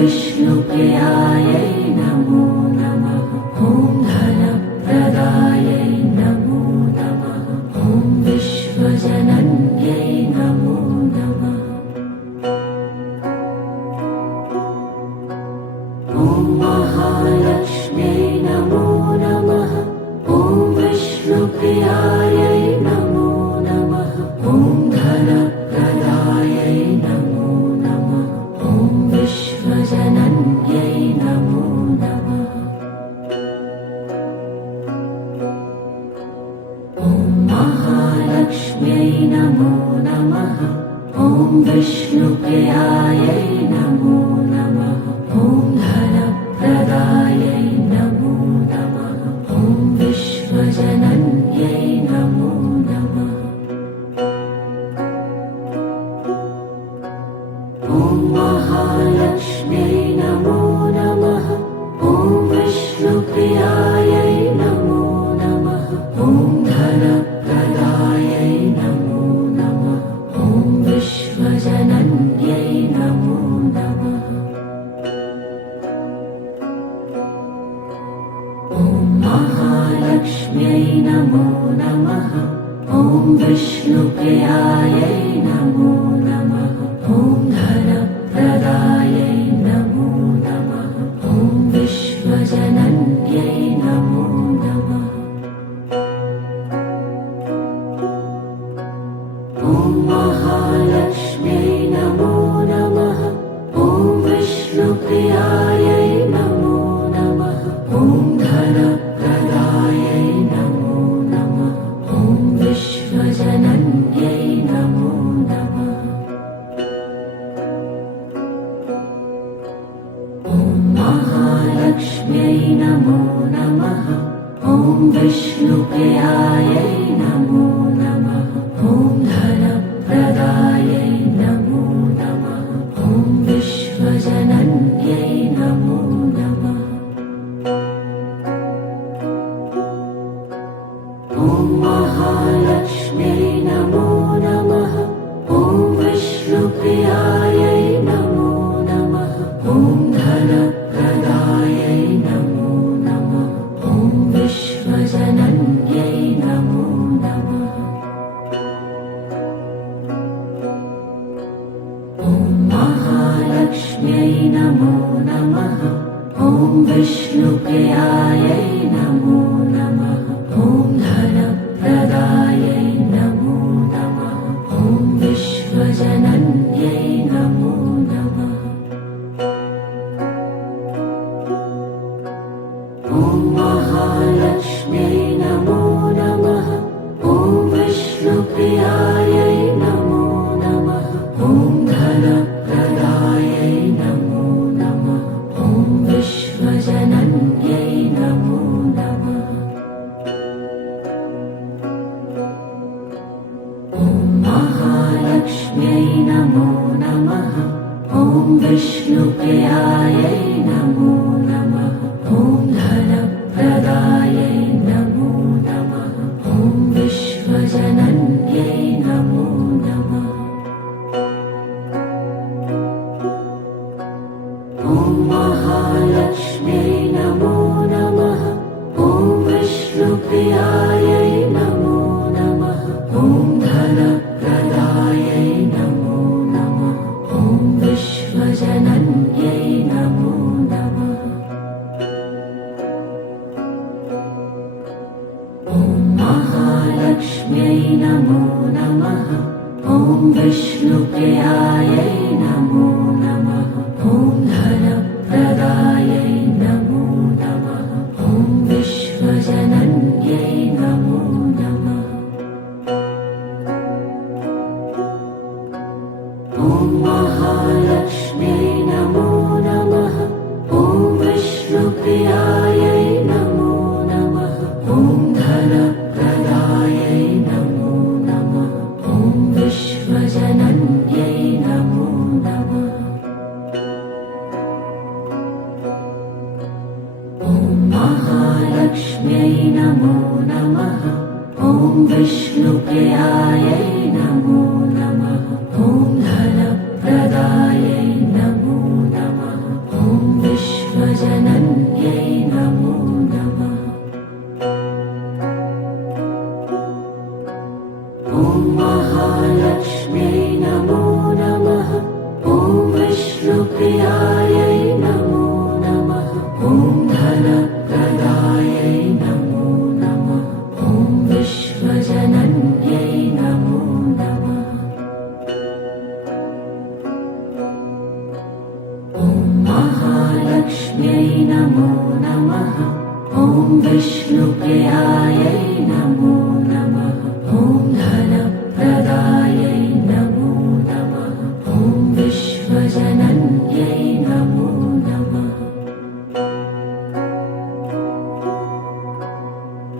विष्णुप्रियायै नमो नमः। ॐ धनप्रदायै नमो नमः। ॐ विश्वजनन्यै नमो नमः। ॐ महालक्ष्म्यै नमो नमः। ॐ विष्णुप्रियायै नमो नमः। ॐ धनप्रदायै नमो नमः। ॐ विश्वजनन्यै नमो नमः। ॐ महालक्ष्म्यै नमो नमः। ॐ विष्णुप्रियायै नमो नमः। ॐ धनप्रदायै नमो नमः। ॐ विश्वजनन्यै नमो नमः। ॐ महालक्ष्म्यै नमो नमः। ॐ विष्णुप्रियायै नमो नमः। ॐ धनप्रदायै नमो नमः। ॐ विश्वजनन्यै नमो नमः। ॐ महालक्ष्म्यै नमो नमः। ॐ विष्णुप्रियायै नमो नमः। ॐ धनप्रदायै नमो नमः। ॐ विश्वजनन्यै नमो नमः। ॐ महालक्ष्म्यै नमो नमः। ॐ विष्णुप्रियायै नमो नमः। ॐ धनप्रदायै नमो नमः। ॐ विश्वजनन्यै नमो नमः। ॐ महालक्ष्म्यै नमो नमः। ॐ विष्णुप्रियायै नमो नमः। ॐ धनप्रदायै नमो नमः। ॐ विश्वजनन्यै नमो नमः। ॐ महालक्ष्म्यै नमो नमः। ॐ विष्णुप्रियायै नमो नमः। ॐ धनप्रदायै नमो नमः। ॐ विश्वजनन्यै नमो नमः। ॐ महालक्ष्म्यै नमो नमः। ॐ विष्णुप्रियायै नमो नमः। ॐ धनप्रदायै नमो नमः। ॐ विश्वजनन्यै नमो नमः। ॐ महालक्ष्म्यै नमो नमः। ॐ विष्णुप्रियायै नमो नमः। ॐ धनप्रदायै नमो नमः। ॐ विश्वजनन्यै नमो नमः। ॐ महालक्ष्म्यै नमो नमः। ॐ विष्णुप्रियायै नमो नमः। ॐ धनप्रदायै नमो नमः। ॐ विश्वजनन्यै नमो नमः। ॐ महालक्ष्म्यै नमो नमः। ॐ विष्णुप्रियायै नमो नमः। ॐ धनप्रदायै नमो नमः। ॐ विश्वजनन्यै नमो नमः। ॐ महालक्ष्म्यै नमो नमः। ॐ विष्णुप्रियायै नमो नमः। ॐ धनप्रदायै नमो नमः। ॐ विश्वजनन्यै नमो नमः। ॐ महालक्ष्म्यै नमो नमः। ॐ विष्णुप्रियायै नमो नमः। ॐ धनप्रदायै नमो नमः। ॐ विश्वजनन्यै नमो नमः। ॐ महालक्ष्म्यै नमो नमः। ॐ विष्णुप्रियायै नमो नमः। ॐ धनप्रदायै नमो नमः। ॐ महालक्ष्म्यै नमो नमः। ॐ विष्णुप्रियायै नमो नमः। ॐ धनप्रदायै नमो नमः। ॐ विश्वजनन्यै नमो नमः।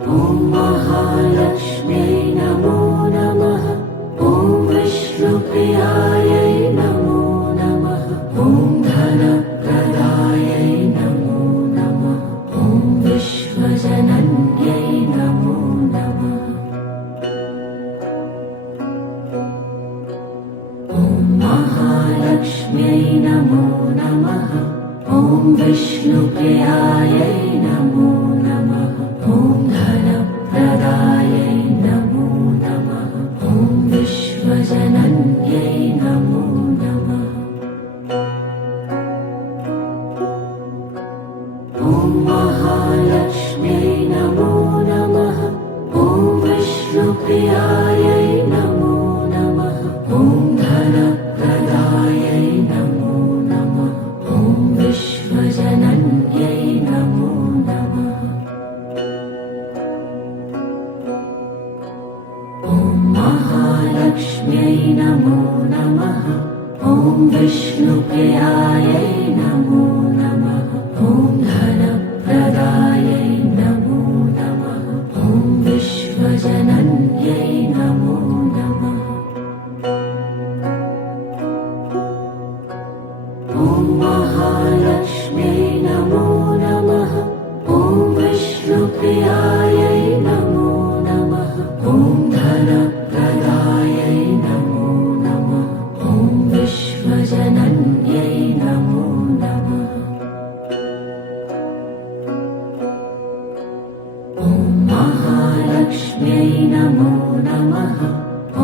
ॐ महालक्ष्म्यै नमो नमः। ॐ विष्णुप्रियायै नमो नमः। ॐ धनप्रदायै नमो नमः। ॐ विश्वजनन्यै नमो नमः। ॐ महालक्ष्म्यै नमो नमः। ॐ विष्णुप्रियायै नमो नमः। ॐ धनप्रदायै नमो नमः। ॐ विश्वजनन्यै नमो नमः। ॐ महालक्ष्म्यै नमो नमः। ॐ विष्णुप्रियायै नमो नमः। ॐ धनप्रदायै नमो नमः। ॐ विश्वजनन्यै नमो नमः। ॐ महालक्ष्म्यै नमो नमः। ॐ विष्णुप्रियायै नमो नमः। ॐ धनप्रदायै नमो नमः। ॐ विश्वजनन्यै नमो नमः। ॐ महालक्ष्म्यै नमो नमः। ॐ विष्णुप्रियायै नमो नमः। ॐ धनप्रदायै नमो नमः। ॐ विश्वजनन्यै नमो नमः। ॐ महालक्ष्म्यै नमो नमः।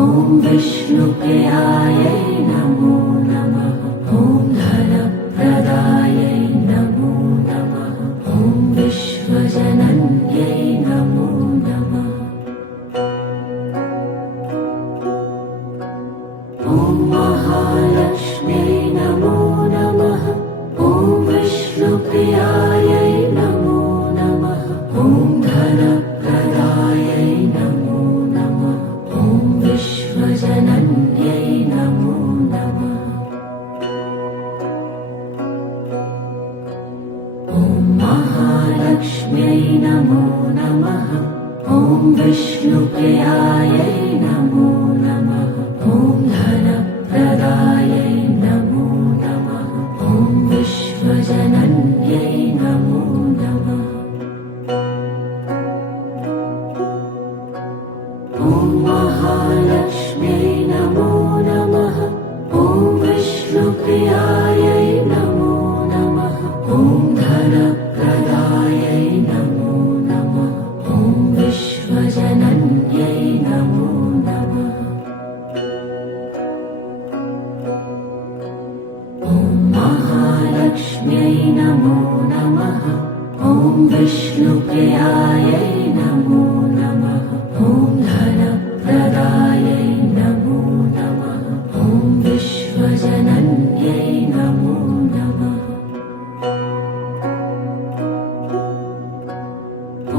ॐ विष्णुप्रियायै नमो नमः। ॐ धनप्रदायै नमो नमः। ॐ विश्वजनन्यै नमो नमः। ॐ महालक्ष्म्यै नमो नमः। ॐ विष्णुप्रियायै नमो नमः। ॐ धनप्रदायै नमो नमः। ॐ विश्वजनन्यै नमो नमः। ॐ महालक्ष्म्यै नमो नमः। ॐ विष्णुप्रियायै नमो नमः। ॐ धनप्रदायै नमो नमः। ॐ विश्वजनन्यै नमो नमः। ॐ महालक्ष्म्यै नमो नमः। ॐ विष्णुप्रियायै नमो नमः। ॐ धनप्रदायै नमो नमः। ॐ विश्वजनन्यै नमो नमः। ॐ महालक्ष्म्यै नमो नमः। ॐ विष्णुप्रियायै नमो नमः। ॐ धनप्रदायै नमो नमः। ॐ विश्वजनन्यै नमो नमः।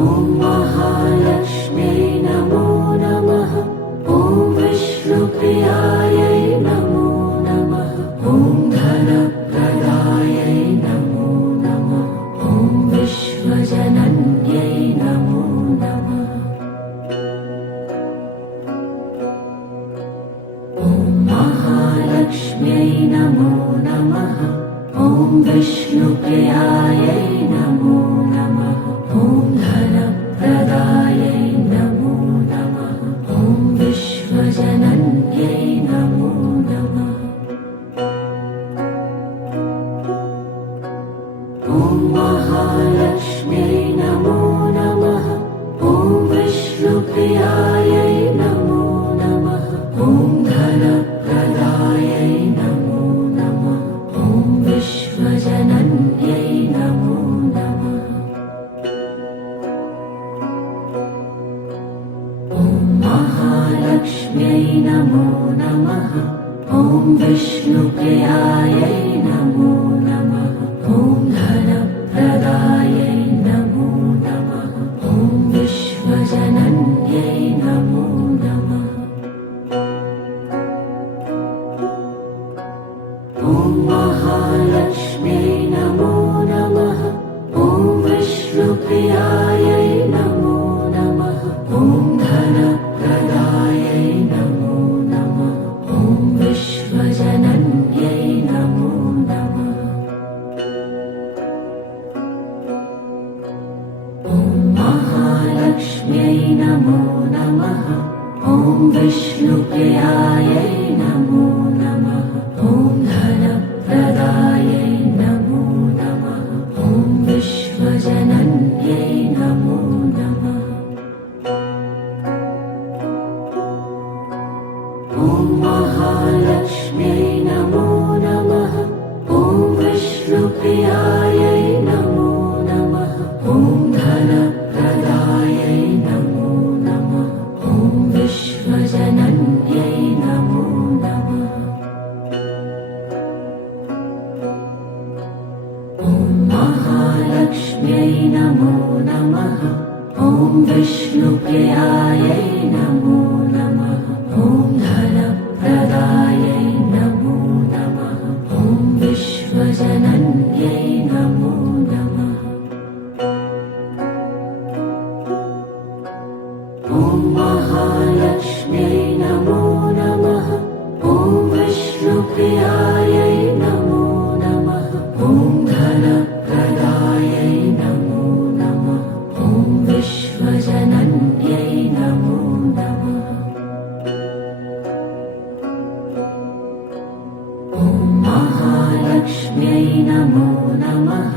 ॐ महालक्ष्म्यै नमो नमः। ॐ विष्णुप्रियायै नमो नमः। ॐ धनप्रदायै नमो नमः। ॐ विश्वजनन्यै नमो नमः। ॐ महालक्ष्म्यै नमो नमः। ॐ विष्णुप्रियायै नमो नमः। ॐ धनप्रदायै नमो नमः। ॐ विश्वजनन्यै नमो नमः। ॐ महालक्ष्म्यै नमो नमः। ॐ विष्णुप्रियायै नमो नमः। ॐ धनप्रदायै नमो नमः। ॐ विश्वजनन्यै नमो नमः। ॐ महालक्ष्म्यै नमो नमः। ॐ विष्णुप्रियायै नमो नमः। ॐ धनप्रदायै नमो नमः। ॐ विष्णुप्रियायै नमो नमः। ॐ धनप्रदायै नमो नमः। ॐ विश्वजनन्यै नमो नमः। ॐ महालक्ष्म्यै नमो नमः। ॐ विष्णुप्रियायै नमो नमः। ॐ धनप्रदायै नमो नमः। ॐ विश्वजनन्यै नमो नमः। ॐ महालक्ष्म्यै नमो नमः। ॐ विष्णुप्रियायै नमो नमः। ॐ धनप्रदायै नमो नमः। ॐ विश्वजनन्यै नमो नमः। ॐ महालक्ष्म्यै नमो नमः। ॐ विष्णुप्रियायै नमो नमः। ॐ धनप्रदायै नमो नमः। ॐ विश्वजनन्यै नमो नमः। ॐ महालक्ष्म्यै नमो नमः।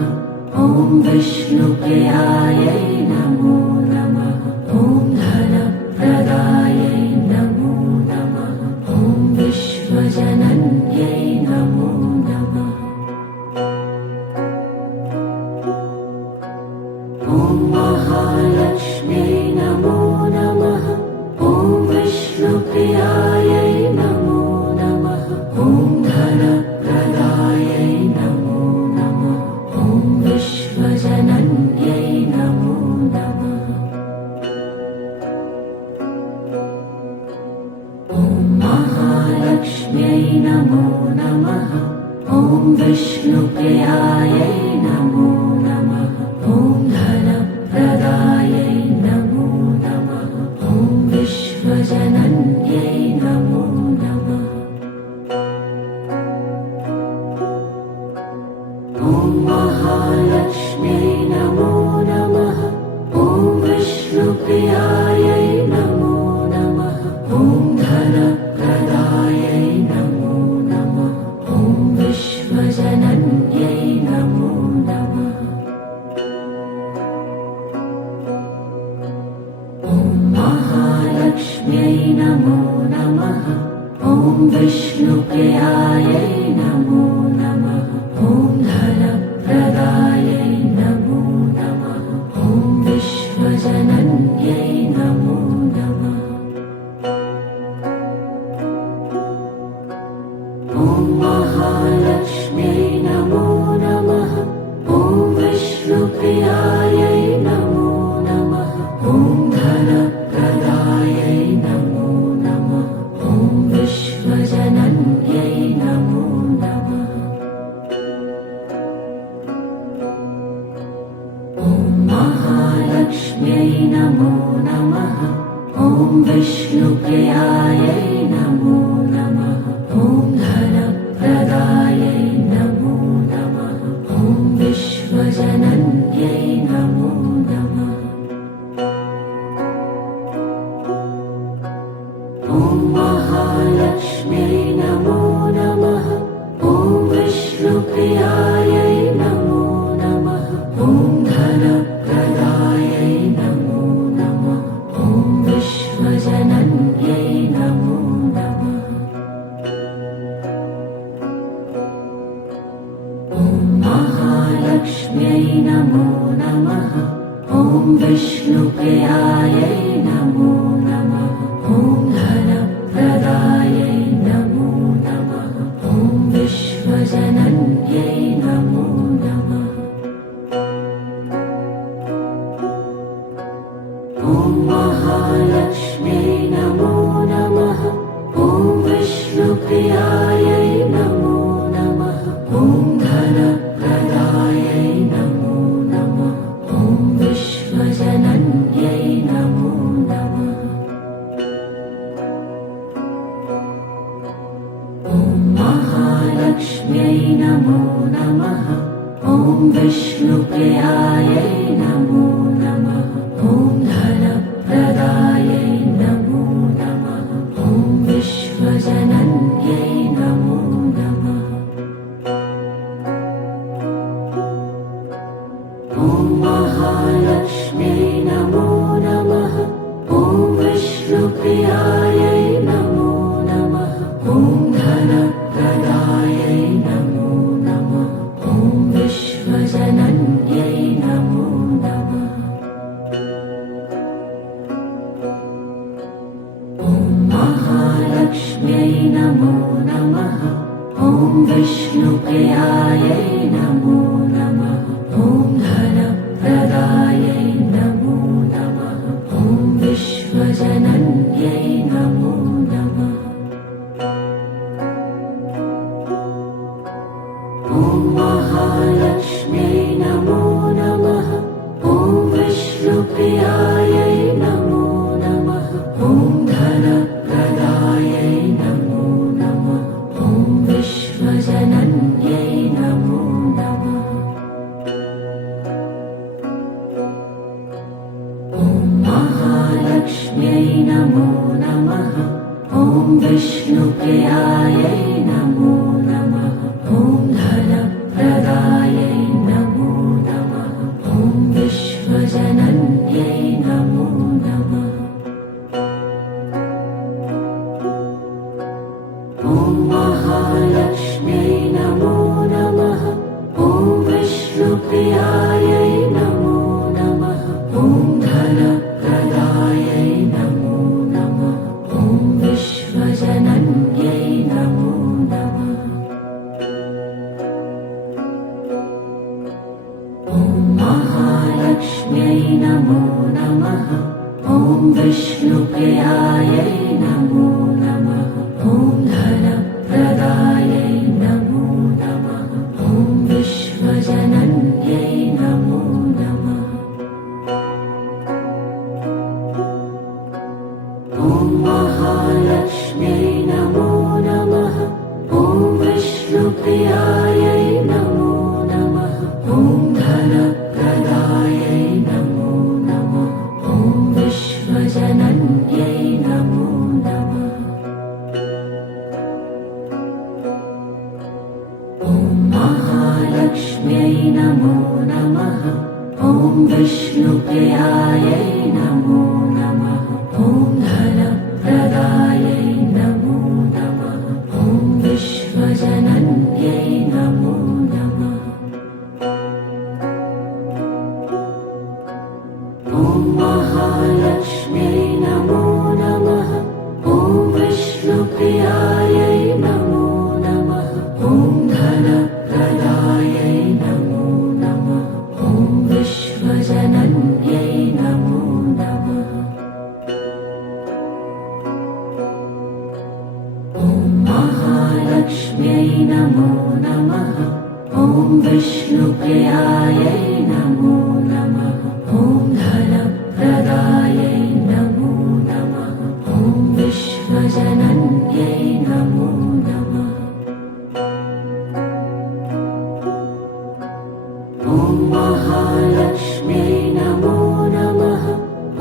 ॐ विष्णुप्रियायै नमो नमः। ॐ धनप्रदायै नमो नमः। ॐ विश्वजनन्यै नमो नमः। ॐ महालक्ष्म्यै नमो नमः। ॐ विष्णुप्रियायै नमो नमः। ॐ धनप्रदायै नमो नमः। ॐ विश्वजनन्यै नमो नमः। ॐ महालक्ष्म्यै नमो नमः। ॐ विष्णुप्रियायै नमो नमः। ॐ धनप्रदायै नमो नमः। ॐ विश्वजनन्यै नमो नमः। ॐ महालक्ष्म्यै नमो नमः। ॐ विष्णुप्रियायै नमो नमः। ॐ धनप्रदायै नमो नमः। ॐ विश्वजनन्यै नमो नमः। ॐ महालक्ष्म्यै नमो नमः। ॐ विष्णुप्रियायै नमो नमः। ॐ धनप्रदायै नमो नमः। ॐ विश्वजनन्यै नमो नमः। ॐ महालक्ष्म्यै नमो नमः। ॐ विष्णुप्रियायै नमो नमः। ॐ धनप्रदायै नमो नमः। ॐ विश्वजनन्यै नमो नमः। ॐ महालक्ष्म्यै नमो नमः। ॐ विष्णुप्रियायै नमो नमः। ॐ धनप्रदायै नमो नमः। ॐ विश्वजनन्यै नमो नमः। ॐ महालक्ष्म्यै नमो नमः। ॐ विष्णुप्रियायै नमो नमः। ॐ धनप्रदायै नमो नमः। ॐ विश्वजनन्यै नमो नमः। ॐ महालक्ष्म्यै नमो नमः। ॐ विष्णुप्रियायै नमो नमः। ॐ धनप्रदायै नमो नमः। ॐ विश्वजनन्यै नमो नमः। ॐ महालक्ष्म्यै नमो नमः। ॐ विष्णुप्रियायै नमो नमः। ॐ धनप्रदायै नमो नमः। ॐ विश्वजनन्यै नमो नमः। ॐ महालक्ष्म्यै नमो नमः। ॐ विष्णुप्रियायै नमो नमः। ॐ धनप्रदायै ॐ महालक्ष्म्यै नमो नमः। ॐ विष्णुप्रियायै नमो नमः। ॐ धनप्रदायै नमो नमः। ॐ विश्वजनन्यै नमो नमः। ॐ महालक्ष्म्यै नमो नमः। ॐ विष्णुप्रियायै नमो नमः। ॐ धनप्रदायै नमो नमः। ॐ विश्वजनन्यै नमो नमः। ॐ महालक्ष्म्यै नमो नमः। ॐ विष्णुप्रियायै नमो नमः। ॐ धनप्रदायै नमो नमः। ॐ विश्वजनन्यै नमो नमः। ॐ महालक्ष्म्यै नमो नमः। ॐ विष्णुप्रियायै नमो नमः। ॐ धनप्रदायै नमो नमः। ॐ विश्वजनन्यै नमो नमः। ॐ महालक्ष्म्यै नमो नमः। ॐ विष्णुप्रियायै नमो नमः। ॐ धनप्रदायै नमो नमः। ॐ विश्वजनन्यै नमो नमः। ॐ महालक्ष्म्यै नमो नमः। ॐ विष्णुप्रियायै नमो नमः। ॐ धनप्रदायै नमो नमः। ॐ विश्वजनन्यै नमो नमः। ॐ महालक्ष्म्यै नमो नमः। ॐ विष्णुप्रियायै नमो नमः। ॐ धनप्रदायै नमो नमः। ॐ विश्वजनन्यै नमो नमः। ॐ महालक्ष्म्यै नमो नमः। ॐ विष्णुप्रियायै नमो नमः। ॐ धनप्रदायै नमो नमः। ॐ विश्वजनन्यै नमो नमः। ॐ महालक्ष्म्यै नमो नमः। ॐ विष्णुप्रियायै नमो नमः। ॐ धनप्रदायै नमो नमः। ॐ विश्वजनन्यै नमो नमः। ॐ महालक्ष्म्यै नमो नमः। ॐ विष्णुप्रियायै नमो नमः। ॐ धनप्रदायै नमो नमः। ॐ विश्वजनन्यै नमो नमः। ॐ महालक्ष्म्यै नमो नमः।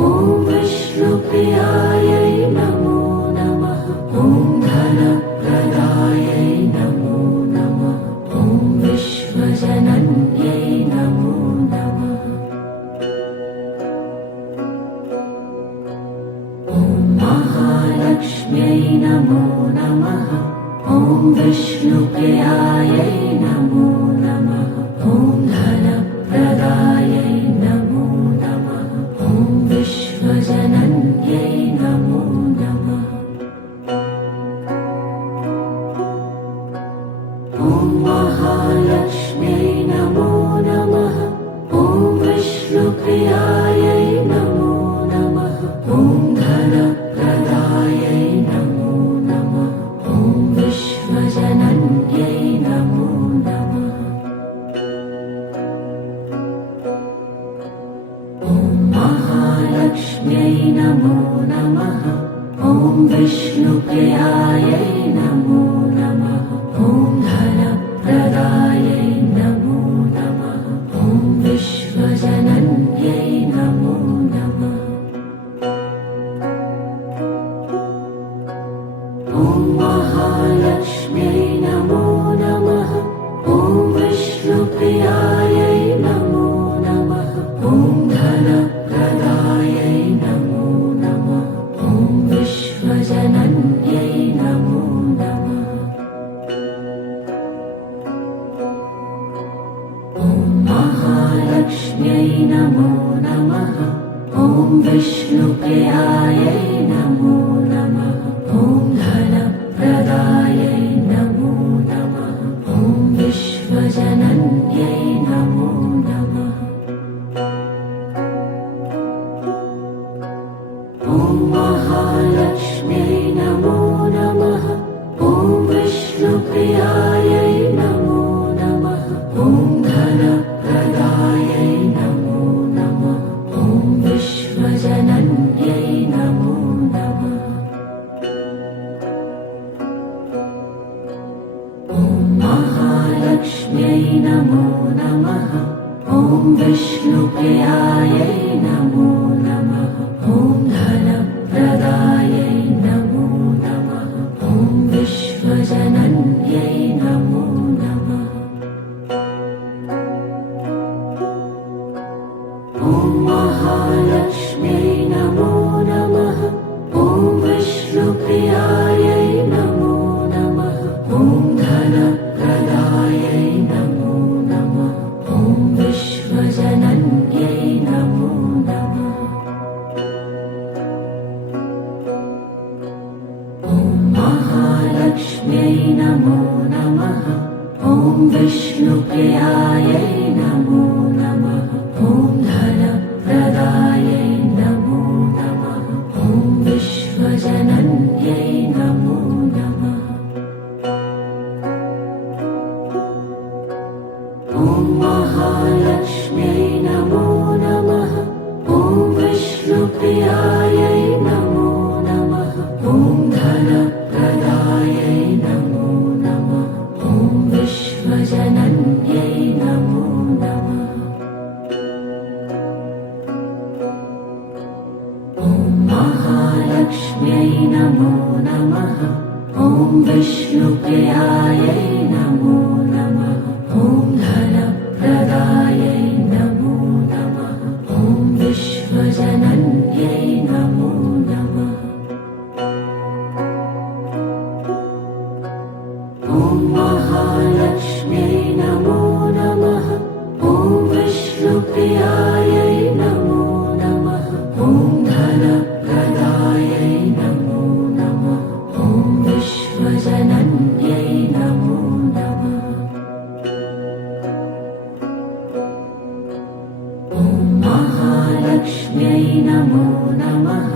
ॐ विष्णुप्रियायै नमो नमः। ॐ धनप्रदायै नमो नमः। ॐ विश्वजनन्यै नमो नमः। ॐ महालक्ष्म्यै नमो नमः। ॐ विष्णुप्रियायै नमो नमः। ॐ धनप्रदायै नमो नमः। ॐ विश्वजनन्यै नमो नमः। ॐ महालक्ष्म्यै नमो नमः। ॐ विष्णुप्रियायै नमो नमः। ॐ धनप्रदायै नमो नमः। ॐ विश्वजनन्यै नमो नमः। ॐ महालक्ष्म्यै नमो नमः। ॐ विष्णुप्रियायै नमो नमः। ॐ धनप्रदायै नमो नमः। ॐ विश्वजनन्यै नमो नमः। ॐ महालक्ष्म्यै नमो नमः। ॐ विष्णुप्रियायै नमो नमः। महालक्ष्म्यै नमो नमः। ॐ विष्णुप्रियायै नमो नमः। ॐ धनप्रदायै नमो नमः। ॐ विश्वजनन्यै नमो नमः। ॐ महालक्ष्म्यै नमो नमः। ॐ विष्णुप्रियायै नमो नमः। ॐ धनप्रदायै नमो नमः। ॐ विश्वजनन्यै नमो नमः। ॐ महालक्ष्म्यै नमो नमः। ॐ विष्णुप्रियायै नमो नमः। ॐ धनप्रदायै नमो नमः। ॐ विश्वजनन्यै नमो नमः। ॐ महालक्ष्म्यै नमो नमः। ॐ विष्णुप्रियायै नमो नमः। ॐ धनप्रदायै नमो नमः। ॐ विश्वजनन्यै नमो नमः। ॐ महालक्ष्म्यै नमो नमः। ॐ विष्णुप्रियायै नमो नमः। ॐ धनप्रदायै नमो नमः। ॐ विश्वजनन्यै नमो नमः। ॐ महालक्ष्म्यै नमो नमः। ॐ विष्णुप्रियायै नमो नमः। ॐ धनप्रदायै नमो नमः। ॐ विश्वजनन्यै नमो नमः। ॐ महालक्ष्म्यै नमो नमः। ॐ विष्णुप्रियायै नमो नमः। ॐ धनप्रदायै नमो नमः। ॐ विश्वजनन्यै नमो नमः। ॐ महालक्ष्म्यै नमो नमः। ॐ विष्णुप्रियायै नमो नमः। ॐ धनप्रदायै नमो नमः। ॐ विश्वजनन्यै नमो नमः। ॐ महालक्ष्म्यै नमो नमः।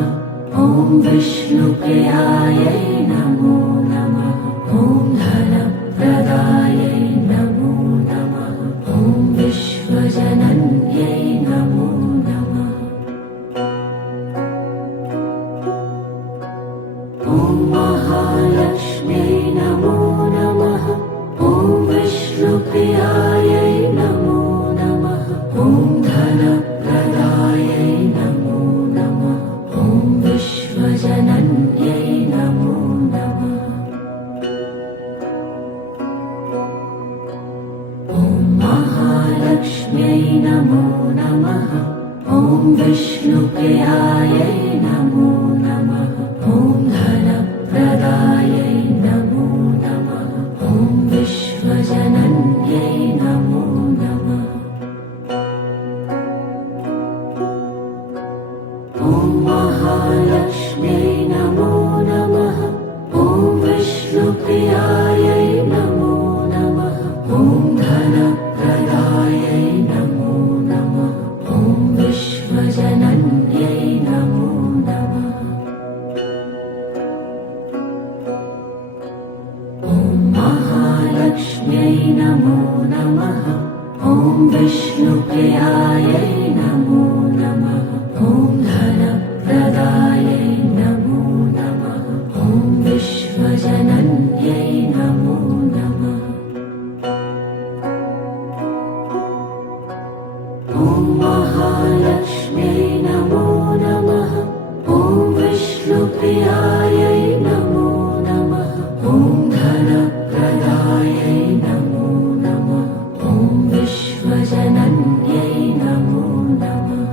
ॐ विष्णुप्रियायै नमो नमः। ॐ धनप्रदायै नमो नमः। ॐ विश्वजनन्यै नमो नमः। ॐ महालक्ष्म्यै नमो नमः। ॐ विष्णुप्रियायै नमो नमः। ॐ धनप्रदायै नमो नमः। ॐ विश्वजनन्यै नमो नमः। ॐ महालक्ष्म्यै नमो नमः। ॐ विष्णुप्रियायै नमो नमः। ॐ धनप्रदायै नमो नमः। ॐ विश्वजनन्यै नमो नमः। ॐ महालक्ष्म्यै नमो नमः। ॐ विष्णुप्रियायै नमो नमः। ॐ धनप्रदायै नमो नमः। ॐ विश्वजनन्यै नमो नमः। ॐ महालक्ष्म्यै नमो नमः। ॐ विष्णुप्रियायै नमो नमः। ॐ धनप्रदायै नमो नमः। ॐ विश्वजनन्यै नमो नमः। ॐ महालक्ष्म्यै नमो नमः। ॐ विष्णुप्रियायै नमो नमः। ॐ धनप्रदायै नमो नमः। ॐ विश्वजनन्यै नमो नमः।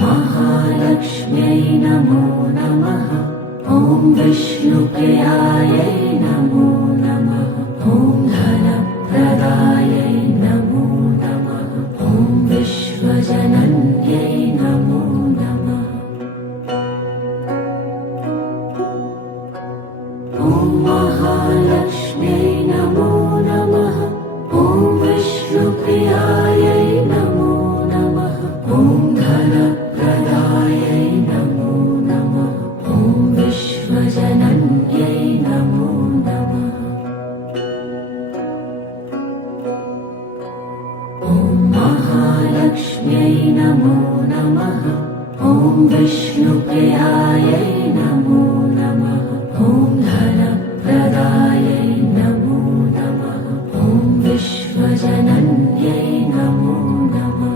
महालक्ष्म्यै नमो नमः। ॐ विष्णुप्रियायै नमो नमः। ॐ धनप्रदायै नमो नमः ॐ विष्णुप्रियायै नमो नमः ॐ धनप्रदायै नमो नमः ॐ विश्वजनन्यै नमो नमः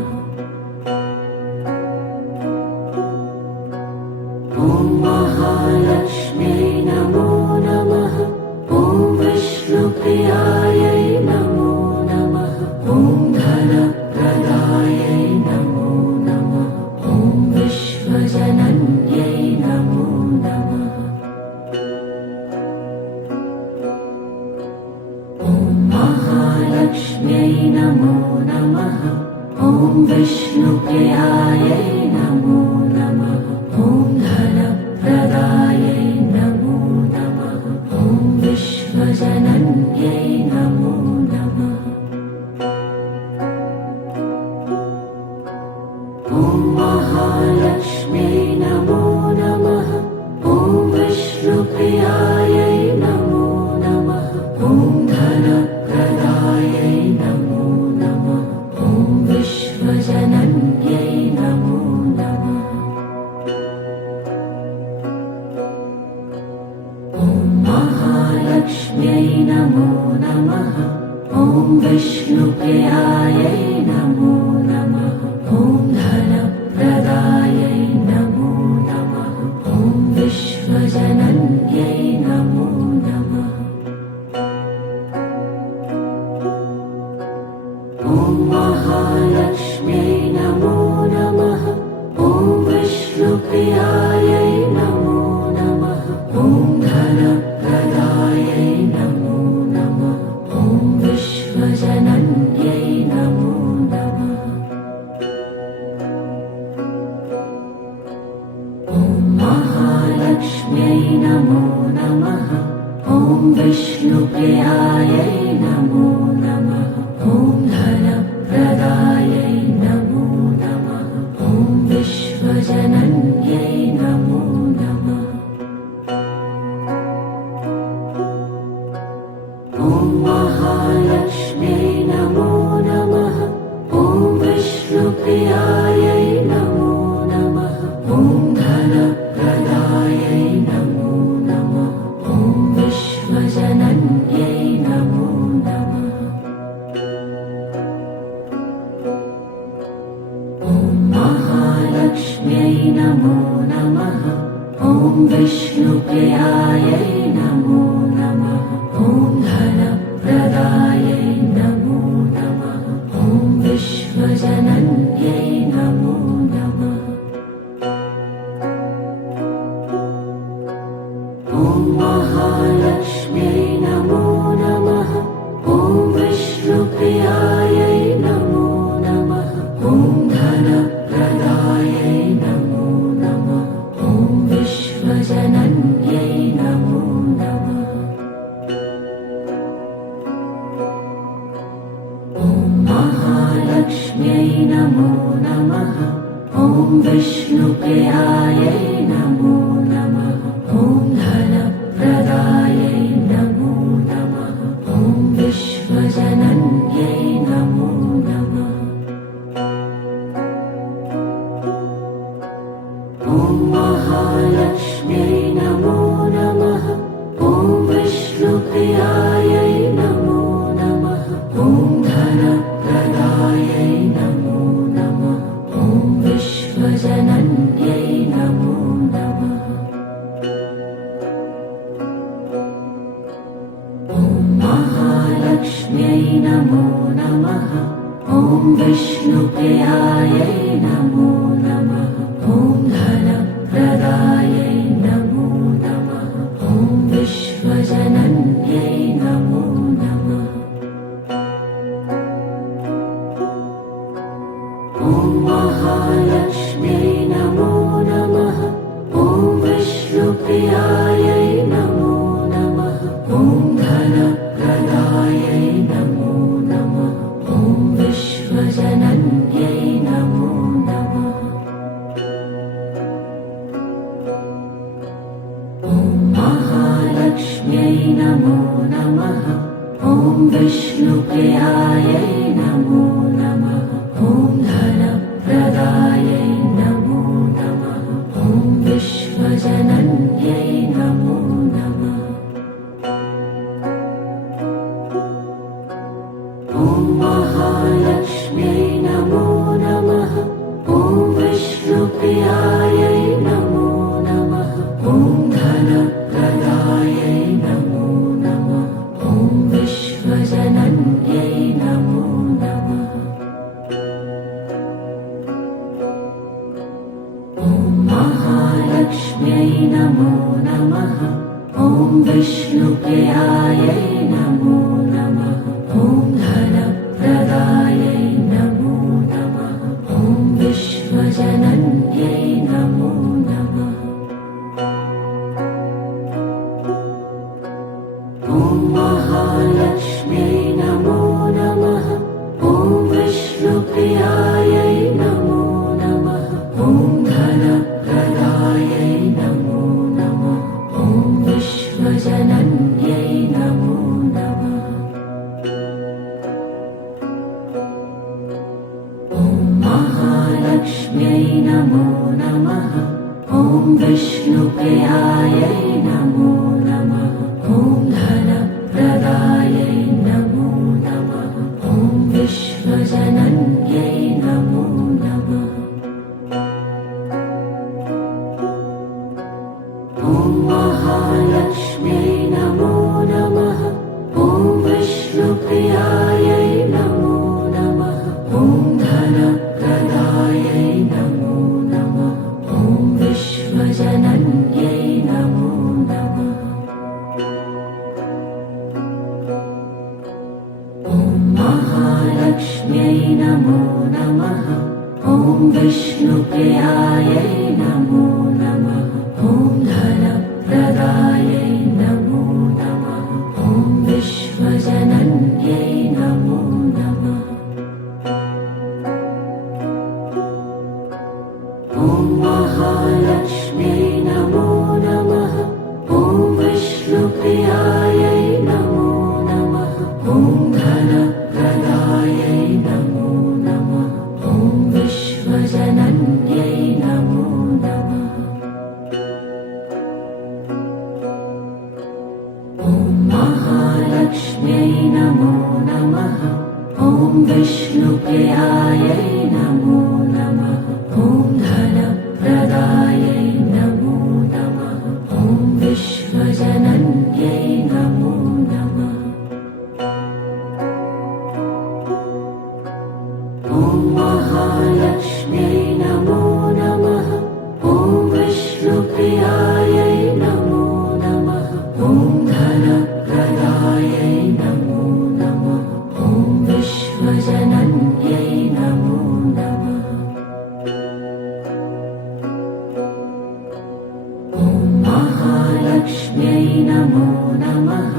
ॐ महालक्ष्म्यै नमो नमः ॐ विष्णुप्रियायै नमो नमः ॐ धनप्रदायै नमो नमः ॐ विश्वजनन्यै नमो नमः ॐ महालक्ष्म्यै नमो नमः ॐ विष्णुप्रियायै नमो नमः ॐ धनप्रदायै नमो नमः ॐ विश्वजनन्यै नमो नमः ॐ महालक्ष्म्यै नमो नमः ॐ विष्णुप्रियायै नमो नमः ॐ धनप्रदायै नमो नमः ॐ विश्वजनन्यै नमो नमः ॐ महालक्ष्म्यै नमो नमः ॐ विष्णुप्रियायै नमो नमः ॐ धनप्रदायै नमो नमः ॐ विश्वजनन्यै नमो नमः ॐ महालक्ष्म्यै नमो नमः ॐ विष्णुप्रियायै नमो नमः ॐ धनप्रदायै नमो नमः ॐ विश्वजनन्यै नमो नमः ॐ महालक्ष्म्यै नमो नमः ॐ विष्णुप्रियायै नमो नमः ॐ धनप्रदायै नमो नमः ॐ विश्वजनन्यै नमो नमः ॐ महालक्ष्म्यै नमो नमः ॐ विष्णुप्रियायै नमो नमः ॐ धनप्रदायै नमो नमः ॐ विश्वजनन्यै नमो नमः ॐ महालक्ष्म्यै नमो नमः ॐ विष्णुप्रियायै नमो नमः ॐ धनप्रदायै नमो नमः ॐ विश्वजनन्यै नमो नमः ॐ महालक्ष्म्यै नमो नमः ॐ विष्णुप्रियायै नमो नमः ॐ धनप्रदायै नमो नमः ॐ विश्वजनन्यै नमो नमः ॐ महालक्ष्म्यै नमो नमः ॐ विष्णुप्रियायै नमो नमः ॐ धनप्रदायै नमो नमः ॐ विश्वजनन्यै नमो नमः ॐ महालक्ष्म्यै नमो नमः ॐ विष्णुप्रियायै नमो नमः ॐ धनप्रदायै नमो नमः ॐ विश्वजनन्यै नमो नमः ॐ महालक्ष्म्यै नमो नमः ॐ विष्णुप्रियायै नमो नमः ॐ धनप्रदायै नमो नमः ॐ विश्वजनन्यै नमो नमः ॐ महालक्ष्म्यै नमो नमः ॐ विष्णुप्रियायै नमो नमः ॐ धनप्रदायै नमो नमः ॐ विश्वजनन्यै नमो नमः ॐ महालक्ष्म्यै नमो नमः ॐ विष्णुप्रियायै नमो नमः ॐ धनप्रदायै ॐ महालक्ष्म्यै नमो नमः। ॐ विष्णुप्रियायै नमो नमः। ॐ धनप्रदायै नमो नमः। ॐ विश्वजनन्यै नमो नमः। ॐ महालक्ष्म्यै नमो नमः। ॐ विष्णुप्रियायै नमो नमः। ॐ धनप्रदायै नमो नमः। ॐ विश्वजनन्यै नमो नमः। ॐ महालक्ष्म्यै नमो नमः। ॐ विष्णुप्रियायै नमो नमः। ॐ धनप्रदायै नमो नमः। ॐ विश्वजनन्यै नमो नमः। ॐ महालक्ष्म्यै नमो नमः। ॐ विष्णुप्रियायै नमो नमः। ॐ धनप्रदायै नमो नमः। ॐ विश्वजनन्यै नमो नमः। ॐ महालक्ष्म्यै नमो नमः। ॐ विष्णुप्रियायै नमो नमः। ॐ धनप्रदायै नमो नमः। ॐ विश्वजनन्यै नमो नमः। ॐ महालक्ष्म्यै नमो नमः। ॐ विष्णुप्रियायै नमो नमः। ॐ धनप्रदायै नमो नमः। ॐ विश्वजनन्यै नमो नमः। ॐ महालक्ष्म्यै नमो नमः। ॐ विष्णुप्रियायै नमो नमः। ॐ धनप्रदायै नमो नमः। ॐ विश्वजनन्यै नमो नमः। ॐ महालक्ष्म्यै नमो नमः। ॐ विष्णुप्रियायै नमो नमः। ॐ धनप्रदायै नमो नमः। ॐ विश्वजनन्यै नमो नमः। ॐ महालक्ष्म्यै नमो नमः। ॐ विष्णुप्रियायै नमो नमः। ॐ धनप्रदायै नमो नमः। ॐ विश्वजनन्यै नमो नमः। ॐ महालक्ष्म्यै नमो नमः।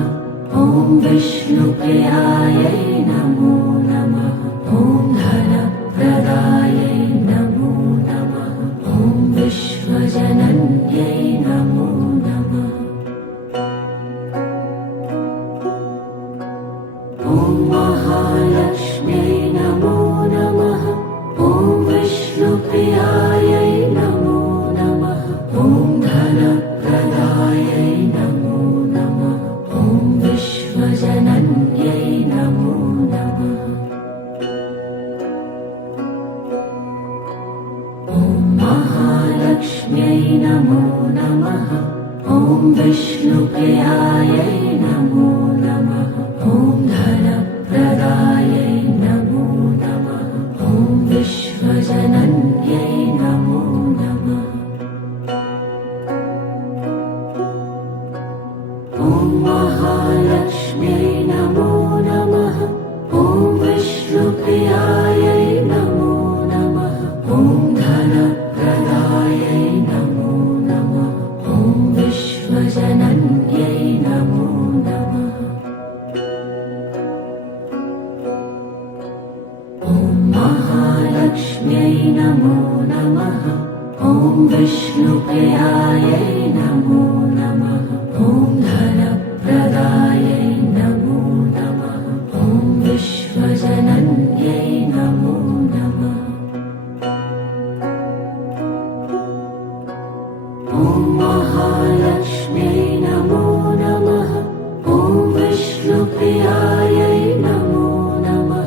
ॐ विष्णुप्रियायै नमो नमः। ॐ धनप्रदायै नमो नमः। ॐ विश्वजनन्यै नमो नमः। ॐ महालक्ष्म्यै नमो नमः। ॐ विष्णुप्रियायै नमो नमः। ॐ धनप्रदायै नमो नमः। ॐ विश्वजनन्यै नमो नमः। ॐ महालक्ष्म्यै नमो नमः। ॐ विष्णुप्रियायै नमो नमः। ॐ धनप्रदायै नमो नमः। ॐ विश्वजनन्यै नमो नमः। ॐ महालक्ष्म्यै नमो नमः। ॐ विष्णुप्रियायै नमो नमः। ॐ धनप्रदायै नमो नमः। ॐ विश्वजनन्यै नमो नमः। ॐ महालक्ष्म्यै नमो नमः। ॐ विष्णुप्रियायै नमो नमः। ॐ धनप्रदायै नमो नमः। ॐ विश्वजनन्यै नमो नमः। ॐ महालक्ष्म्यै नमो नमः। ॐ विष्णुप्रियायै नमो नमः।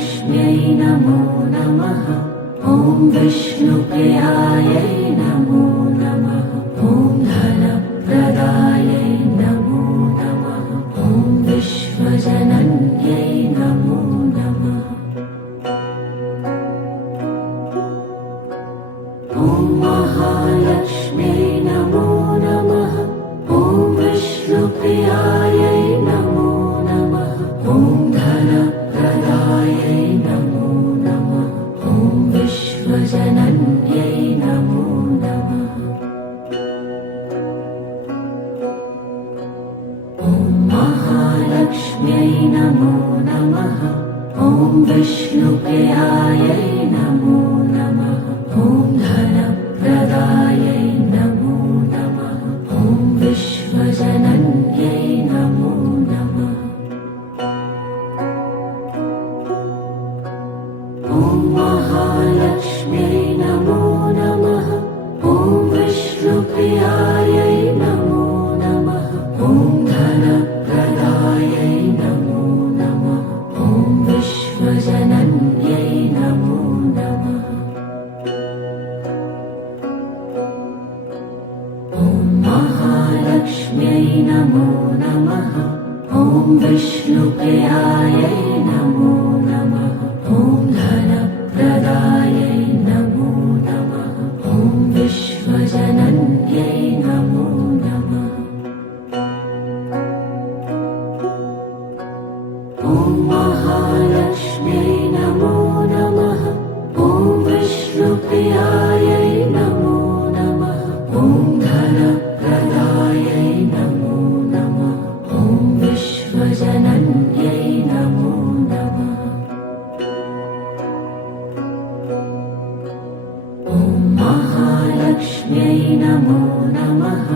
महालक्ष्म्यै नमो नमः। ॐ विष्णुप्रियायै नमो नमः। ॐ धनप्रदायै नमो नमः। ॐ विश्वजनन्यै नमो नमः। ॐ महालक्ष्म्यै नमो नमः। ॐ विष्णुप्रियायै नमो नमः। ॐ धनप्रदायै नमो नमः। ॐ विश्वजनन्यै नमो नमः। ॐ महालक्ष्म्यै नमो नमः। ॐ विष्णुप्रियायै नमो नमः। ॐ धनप्रदायै नमो नमः। ॐ विश्वजनन्यै नमो नमः। ॐ महालक्ष्म्यै नमो नमः। ॐ विष्णुप्रियायै नमो नमः। ॐ धनप्रदायै नमो नमः। ॐ विश्वजनन्यै नमो नमः। ॐ महालक्ष्म्यै नमो नमः। ॐ विष्णुप्रियायै नमो नमः। ॐ धनप्रदायै नमो नमः। ॐ विश्वजनन्यै नमो नमः। ॐ महालक्ष्म्यै नमो नमः। ॐ विष्णुप्रियायै नमो नमः। ॐ धनप्रदायै नमो नमः। ॐ विश्वजनन्यै नमो नमः। ॐ महालक्ष्म्यै नमो नमः।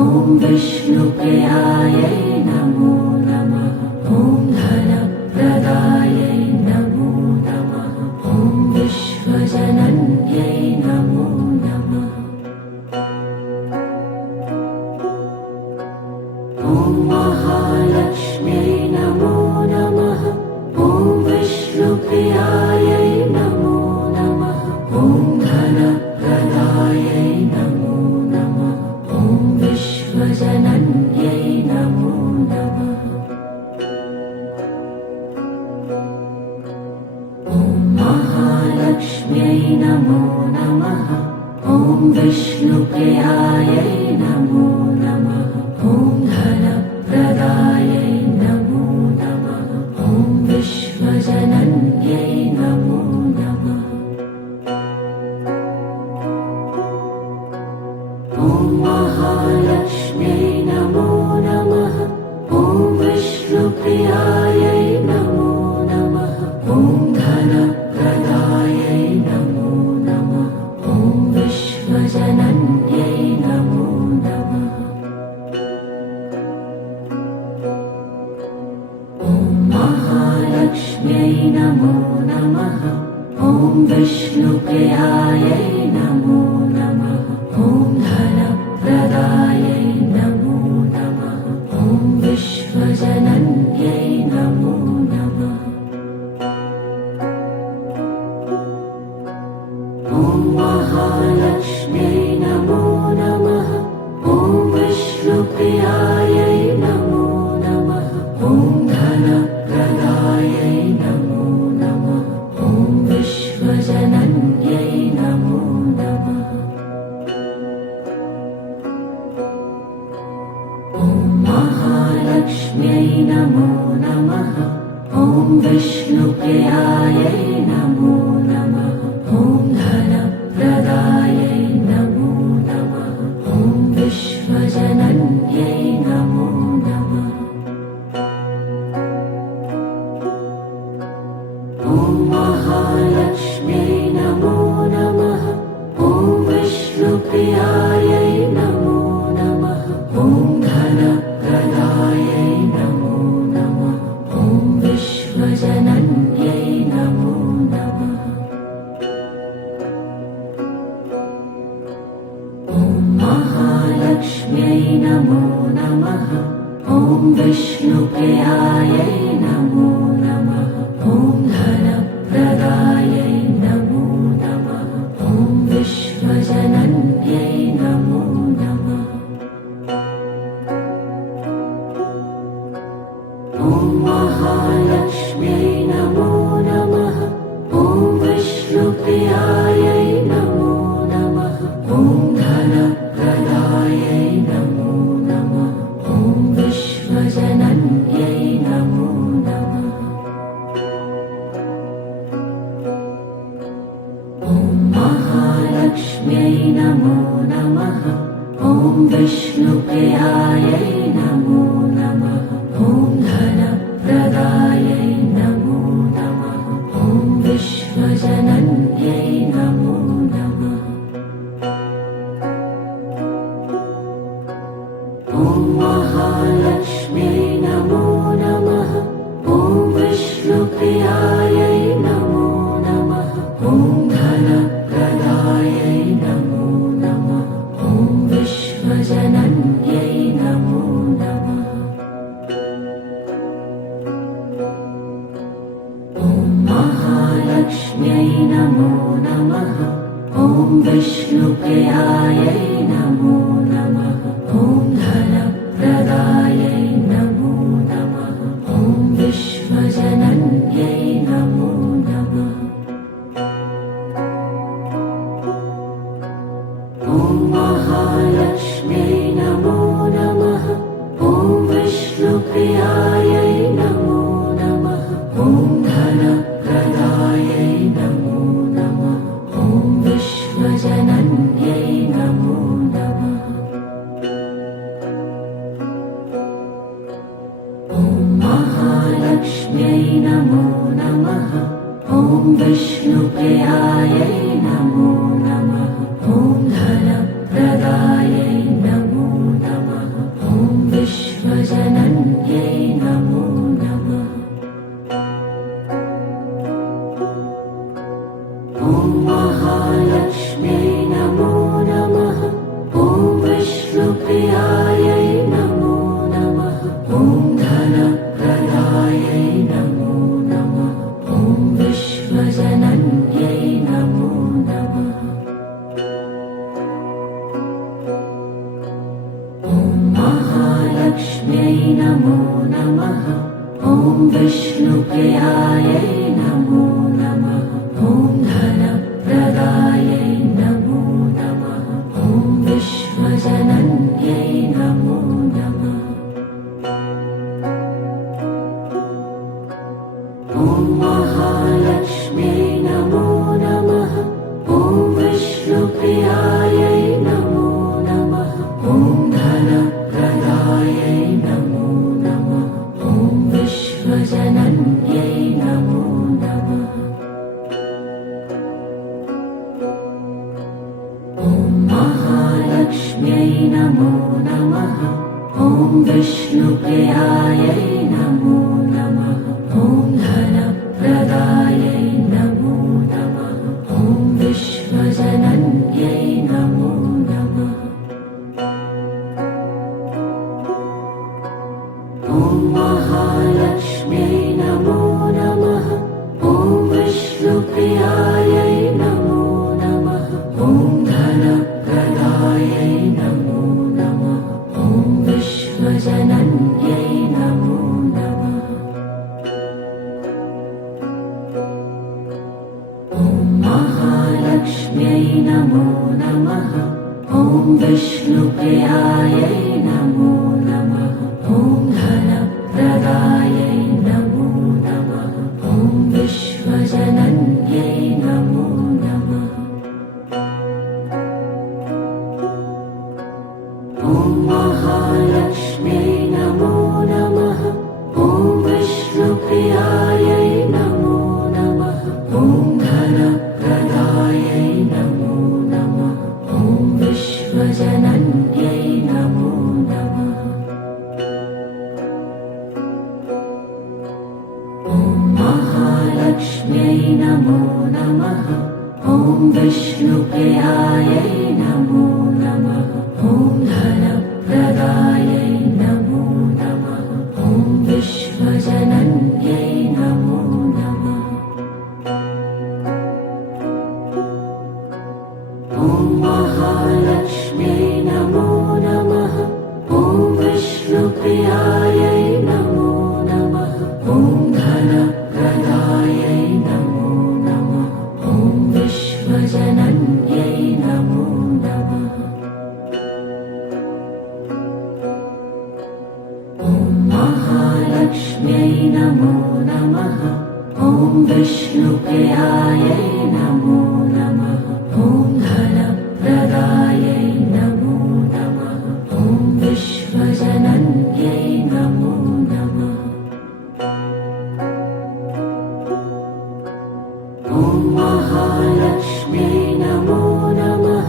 ॐ विष्णुप्रियायै नमो नमः। ॐ धनप्रदायै नमो नमः। ॐ विश्वजनन्यै नमो नमः। ॐ महालक्ष्म्यै नमो नमः। ॐ विष्णुप्रियायै नमो नमः। ॐ धनप्रदायै नमो नमः। ॐ विश्वजनन्यै नमो नमः। ॐ महालक्ष्म्यै नमो नमः। ॐ विष्णुप्रियायै नमो नमः। ॐ धनप्रदायै नमो नमः। ॐ विश्वजनन्यै नमो नमः। ॐ महालक्ष्म्यै नमो नमः। ॐ विष्णुप्रियायै नमो नमः। ॐ धनप्रदायै नमो नमः। ॐ विश्वजनन्यै नमो नमः। ॐ महालक्ष्म्यै नमो नमः। ॐ विष्णुप्रियायै नमो नमः। ॐ धनप्रदायै नमो नमः। ॐ विश्वजनन्यै नमो नमः। ॐ महालक्ष्म्यै नमो नमः। ॐ विष्णुप्रियायै नमो नमः। ॐ धनप्रदायै नमो नमः। ॐ विश्वजनन्यै नमो नमः। ॐ महालक्ष्म्यै नमो नमः। ॐ विष्णुप्रियायै नमो नमः। ॐ धनप्रदायै नमो नमः। ॐ विश्वजनन्यै नमो नमः। ॐ महालक्ष्म्यै नमो नमः। ॐ विष्णुप्रियायै नमो नमः। ॐ धनप्रदायै नमो नमः। ॐ विश्वजनन्यै नमो नमः। ॐ महालक्ष्म्यै नमो नमः। ॐ विष्णुप्रियायै नमो नमः। ॐ धनप्रदायै नमो नमः ॐ विष्णुप्रियायै नमो नमः ॐ धनप्रदायै नमो नमः ॐ विश्वजनन्यै नमो नमः ॐ महालक्ष्म्यै नमो नमः ॐ विष्णुप्रियायै नमो नमः ॐ धनप्रदायै नमो नमः ॐ विश्वजनन्यै नमो नमः ॐ महालक्ष्म्यै नमो नमः ॐ विष्णुप्रियायै नमो नमः ॐ धनप्रदायै नमो नमः ॐ विश्वजनन्यै नमो नमः ॐ महालक्ष्म्यै नमो नमः ॐ विष्णुप्रियायै नमो नमः ॐ धनप्रदायै नमो नमः ॐ विश्वजनन्यै नमो नमः ॐ महालक्ष्म्यै नमो नमः ॐ विष्णुप्रियायै नमो नमः ॐ धनप्रदायै नमो नमः ॐ विश्वजनन्यै नमो नमः ॐ महालक्ष्म्यै नमो नमः ॐ विष्णुप्रियायै नमो नमः ॐ धनप्रदायै नमो नमः ॐ विश्वजनन्यै नमो नमः ॐ महालक्ष्म्यै नमो नमः ॐ विष्णुप्रियायै नमो नमः ॐ धनप्रदायै नमो नमः ॐ विश्वजनन्यै नमो नमः ॐ महालक्ष्म्यै नमो नमः ॐ विष्णुप्रियायै नमो नमः ॐ धनप्रदायै नमो नमः ॐ विश्वजनन्यै नमो नमः ॐ महालक्ष्म्यै नमो नमः ॐ विष्णुप्रियायै नमो नमः ॐ धनप्रदायै नमो नमः ॐ विश्वजनन्यै नमो नमः ॐ महालक्ष्म्यै नमो नमः ॐ विष्णुप्रियायै नमो नमः ॐ धनप्रदायै नमो नमः ॐ विश्वजनन्यै नमो नमः ॐ महालक्ष्म्यै नमो नमः ॐ विष्णुप्रियायै नमो नमः ॐ धनप्रदायै नमो नमः ॐ विश्वजनन्यै नमो नमः ॐ महालक्ष्म्यै नमो नमः ॐ विष्णुप्रियायै नमो नमः ॐ धनप्रदायै नमो नमः ॐ विश्वजनन्यै नमो नमः ॐ महालक्ष्म्यै नमो नमः ॐ विष्णुप्रियायै नमो नमः ॐ धनप्रदायै नमो नमः ॐ विश्वजनन्यै नमो नमः ॐ महालक्ष्म्यै नमो नमः ॐ विष्णुप्रियायै नमो नमः ॐ धनप्रदायै नमो नमः ॐ विश्वजनन्यै नमो नमः ॐ महालक्ष्म्यै नमो नमः ॐ विष्णुप्रियायै नमो नमः ॐ धनप्रदायै ॐ महालक्ष्म्यै नमो नमः।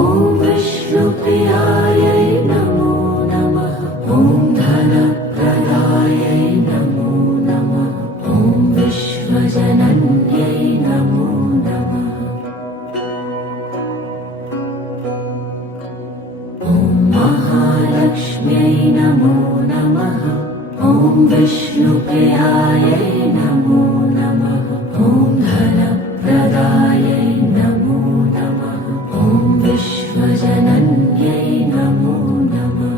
ॐ विष्णुप्रियायै नमो नमः। ॐ धनप्रदायै नमो नमः। ॐ विश्वजनन्यै नमो नमः। ॐ महालक्ष्म्यै नमो नमः। ॐ विष्णुप्रियायै नमो नमः। ॐ धनप्रदायै नमो नमः। ॐ विश्वजनन्यै नमो नमः।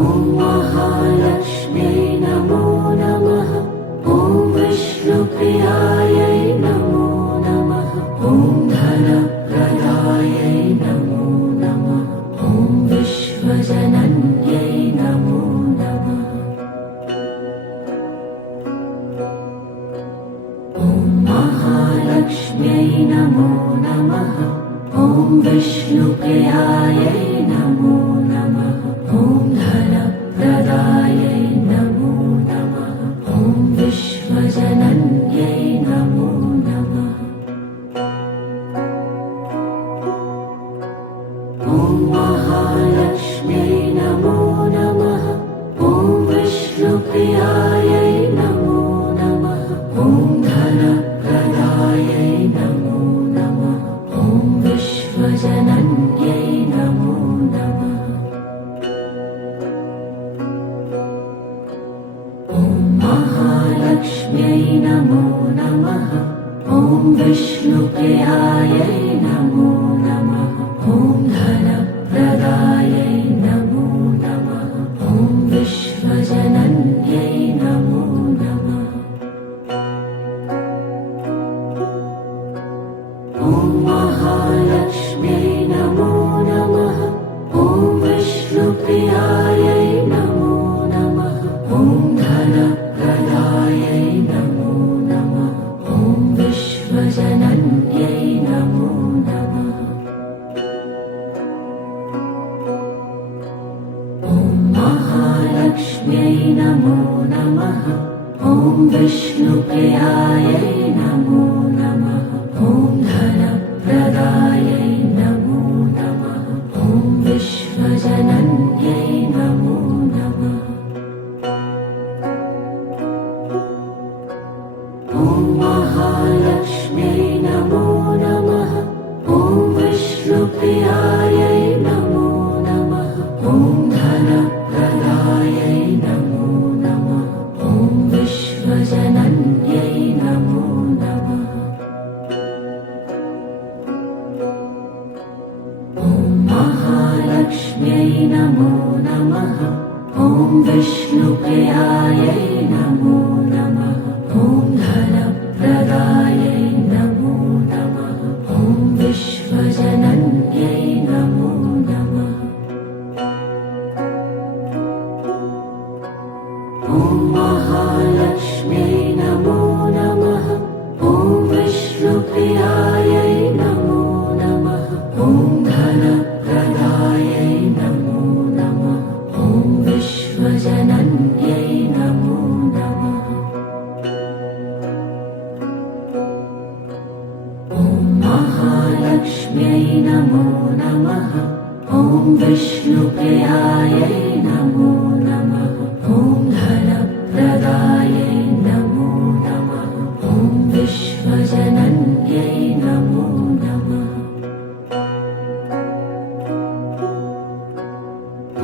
ॐ महालक्ष्म्यै नमो नमः। ॐ विष्णुप्रियायै नमो नमः। ॐ धनप्रदायै नमो नमः। ॐ विश्वजनन्यै नमो नमः। ॐ महालक्ष्म्यै नमो नमः। ॐ विष्णुप्रियायै नमो नमः। ॐ धनप्रदायै नमो नमः। ॐ विश्वजनन्यै नमो नमः। ॐ महालक्ष्म्यै नमो नमः। ॐ विष्णुप्रियायै नमो नमः। ॐ धनप्रदायै नमो नमः। ॐ विश्वजनन्यै नमो नमः। ॐ महालक्ष्म्यै नमो नमः। ॐ विष्णुप्रियायै नमो नमः। ॐ धनप्रदायै नमो नमः। ॐ विश्वजनन्यै नमो नमः। ॐ महालक्ष्म्यै नमो नमः। ॐ विष्णुप्रियायै नमो नमः। ॐ धनप्रदायै नमो नमः। ॐ विश्वजनन्यै नमो नमः। ॐ महालक्ष्म्यै नमो नमः। ॐ विष्णुप्रियायै नमो नमः। ॐ धनप्रदायै नमो नमः। ॐ विश्वजनन्यै नमो नमः। ॐ महालक्ष्म्यै नमो नमः। ॐ विष्णुप्रियायै नमो नमः। ॐ धनप्रदायै नमो नमः। ॐ विश्वजनन्यै नमो नमः। ॐ महालक्ष्म्यै नमो नमः। ॐ विष्णुप्रियायै नमो नमः। ॐ धनप्रदायै नमो नमः। ॐ विश्वजनन्यै नमो नमः। ॐ महालक्ष्म्यै नमो नमः। ॐ विष्णुप्रियायै नमो नमः। ॐ धनप्रदायै नमो नमः। ॐ विश्वजनन्यै नमो नमः। ॐ महालक्ष्म्यै नमो नमः। ॐ विष्णुप्रियायै नमो नमः। ॐ धनप्रदायै नमो नमः। ॐ विश्वजनन्यै नमो नमः।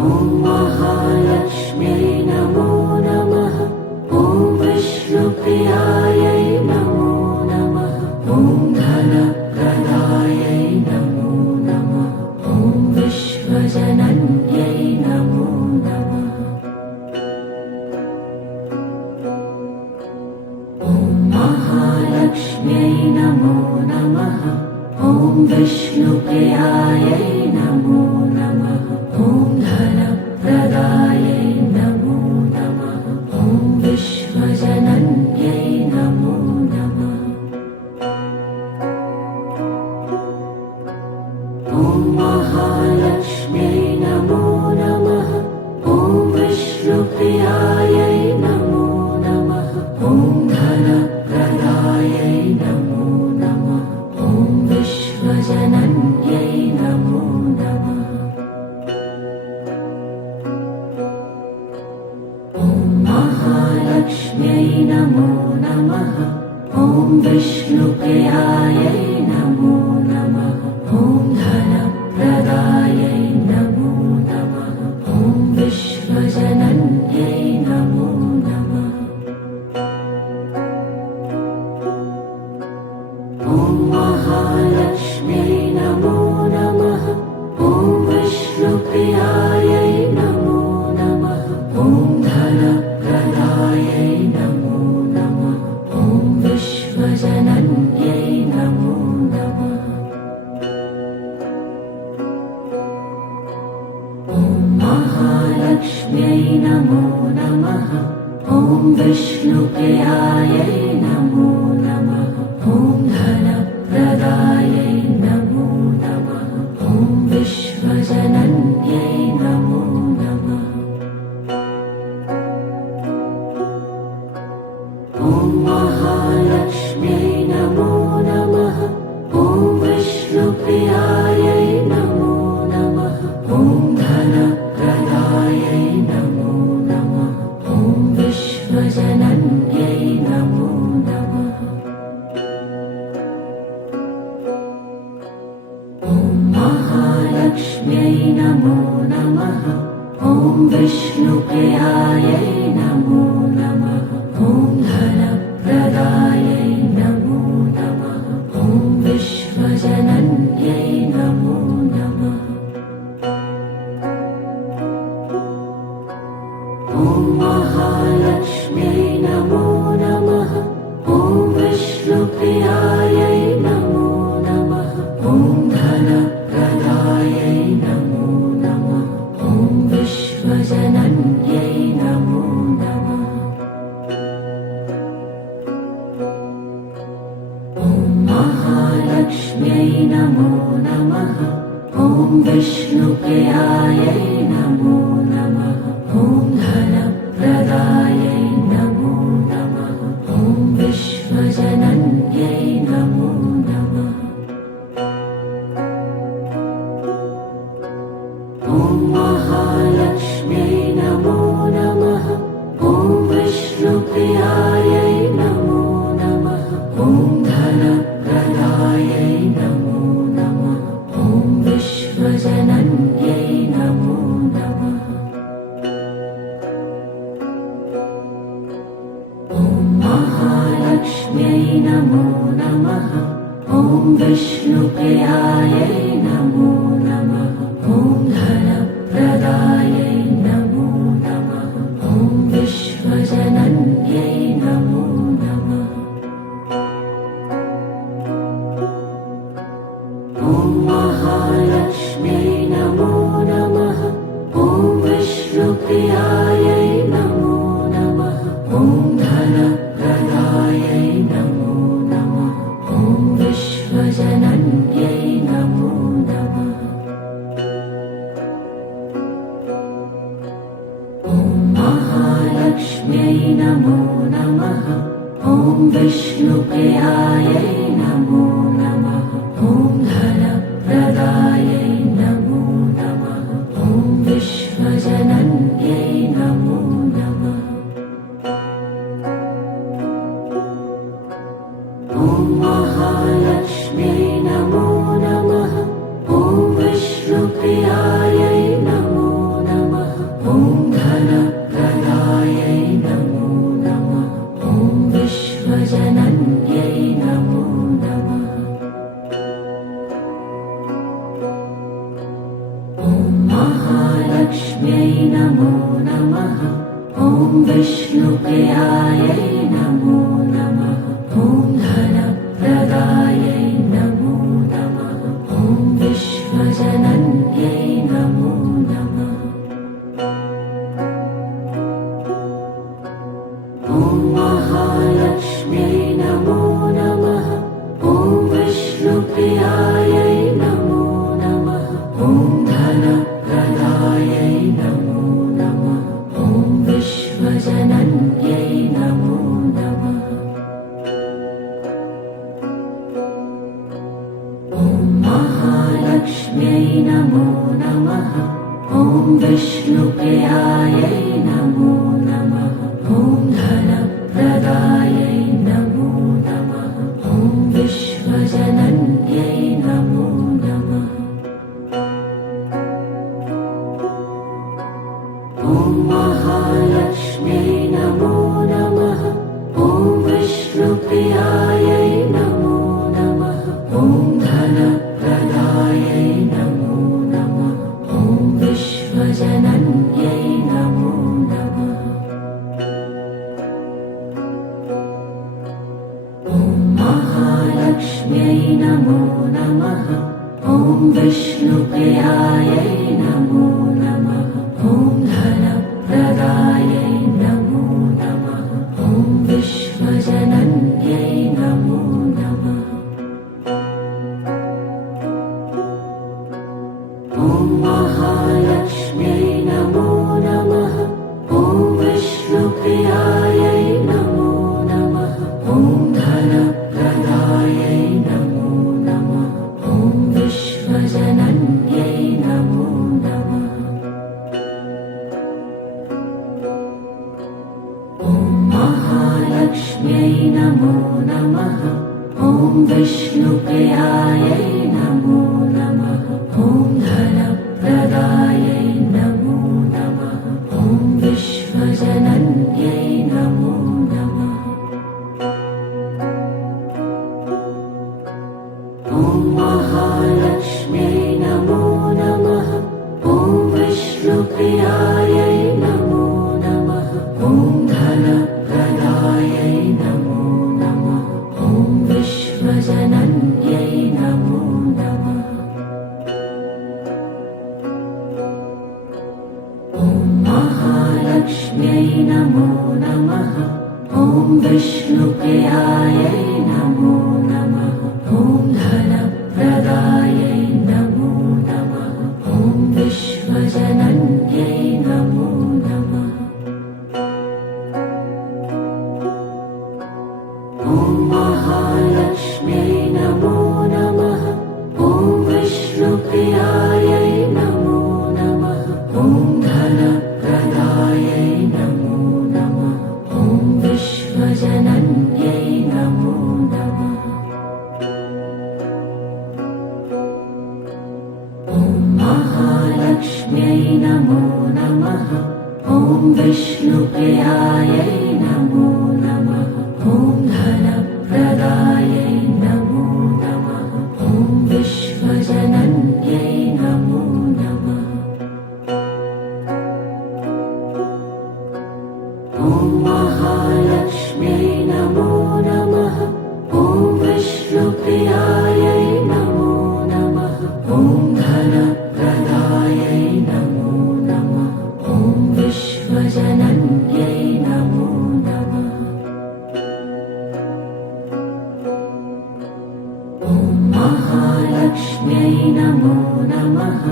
ॐ महालक्ष्म्यै नमो नमः। ॐ विष्णुप्रियायै नमो नमः। ॐ धनप्रदायै नमो नमः। ॐ विश्वजनन्यै नमो नमः। ॐ महालक्ष्म्यै नमो नमः। ॐ विष्णुप्रियायै नमो नमः। ॐ धनप्रदायै नमो नमः। ॐ विश्वजनन्यै नमो नमः। ॐ महालक्ष्म्यै नमो नमः। ॐ विष्णुप्रियायै नमो नमः। महालक्ष्म्यै नमो नमः। ॐ विष्णुप्रियायै नमो नमः। ॐ धनप्रदायै नमो नमः। ॐ विश्वजनन्यै नमो नमः। ॐ महालक्ष्म्यै नमो नमः। ॐ विष्णुप्रियायै नमो नमः। ॐ धनप्रदायै नमो नमः। ॐ विश्वजनन्यै नमो नमः। ॐ महालक्ष्म्यै नमो नमः। ॐ विष्णुप्रियायै नमो नमः। ॐ धनप्रदायै नमो नमः। ॐ विश्वजनन्यै नमो नमः। ॐ महालक्ष्म्यै नमो नमः। ॐ विष्णुप्रियायै नमो नमः। ॐ धनप्रदायै नमो नमः। ॐ विश्वजनन्यै नमो नमः। ॐ महालक्ष्म्यै नमो नमः। ॐ विष्णुप्रियायै नमो नमः। ॐ धनप्रदायै नमो नमः। ॐ विश्वजनन्यै नमो नमः। ॐ महालक्ष्म्यै नमो नमः। ॐ विष्णुप्रियायै नमो नमः। ॐ धनप्रदायै नमो नमः। ॐ विश्वजनन्यै नमो नमः। ॐ महालक्ष्म्यै नमो नमः। ॐ विष्णुप्रियायै नमो नमः। ॐ धनप्रदायै नमो नमः। ॐ विश्वजनन्यै नमो नमः। ॐ महालक्ष्म्यै नमो नमः। ॐ विष्णुप्रियायै नमो नमः। ॐ धनप्रदायै नमो नमः। ॐ विश्वजनन्यै नमो नमः। ॐ महालक्ष्म्यै नमो नमः। ॐ विष्णुप्रियायै नमो नमः। ॐ धनप्रदायै नमो नमः। ॐ विश्वजनन्यै नमो नमः। ॐ महालक्ष्म्यै नमो नमः। ॐ विष्णुप्रियायै नमो नमः। ॐ धनप्रदायै नमो नमः। ॐ विश्वजनन्यै नमो नमः। ॐ महालक्ष्म्यै नमो नमः। ॐ विष्णुप्रियायै नमो नमः। ॐ धनप्रदायै नमो नमः। ॐ विश्वजनन्यै नमो नमः। ॐ महालक्ष्म्यै नमो नमः। ॐ विष्णुप्रियायै नमो नमः। ॐ धनप्रदायै नमो नमः। ॐ विश्वजनन्यै नमो नमः। ॐ महालक्ष्म्यै नमो नमः। ॐ विष्णुप्रियायै नमो नमः। ॐ धनप्रदायै नमो नमः। ॐ विश्वजनन्यै नमो नमः। ॐ महालक्ष्म्यै नमो नमः। ॐ विष्णुप्रियायै नमो नमः। ॐ धनप्रदायै नमो नमः। ॐ विश्वजनन्यै नमो नमः। ॐ महालक्ष्म्यै नमो नमः। ॐ विष्णुप्रियायै नमो नमः। ॐ धनप्रदायै नमो नमः। ॐ विष्णुप्रियायै नमो नमः। ॐ धनप्रदायै नमो नमः। ॐ विश्वजनन्यै नमो नमः। ॐ महालक्ष्म्यै नमो नमः। ॐ विष्णुप्रियायै नमो नमः। ॐ धनप्रदायै नमो नमः। ॐ विश्वजनन्यै नमो नमः। ॐ महालक्ष्म्यै नमो नमः। ॐ विष्णुप्रियायै नमो नमः। ॐ धनप्रदायै नमो नमः। ॐ विश्वजनन्यै नमो नमः। ॐ महालक्ष्म्यै नमो नमः। ॐ विष्णुप्रियायै नमो नमः। ॐ धनप्रदायै नमो नमः। ॐ विश्वजनन्यै नमो नमः। ॐ महालक्ष्म्यै नमो नमः। ॐ विष्णुप्रियायै नमो नमः। ॐ धनप्रदायै नमो नमः। ॐ विश्वजनन्यै नमो नमः। ॐ महालक्ष्म्यै नमो नमः। ॐ विष्णुप्रियायै नमो नमः। ॐ धनप्रदायै नमो नमः। ॐ विश्वजनन्यै नमो नमः। ॐ महालक्ष्म्यै नमो नमः। ॐ विष्णुप्रियायै नमो नमः। ॐ धनप्रदायै नमो नमः। ॐ विश्वजनन्यै नमो नमः। ॐ महालक्ष्म्यै नमो नमः। ॐ विष्णुप्रियायै नमो नमः। ॐ धनप्रदायै नमो नमः। ॐ विश्वजनन्यै नमो नमः। ॐ महालक्ष्म्यै नमो नमः।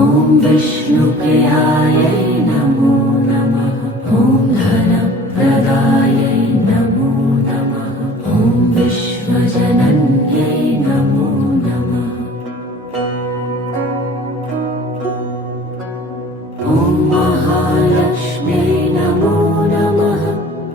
ॐ विष्णुप्रियायै नमो नमः। ॐ धनप्रदायै नमो नमः। ॐ विश्वजनन्यै नमो नमः। ॐ महालक्ष्म्यै नमो नमः।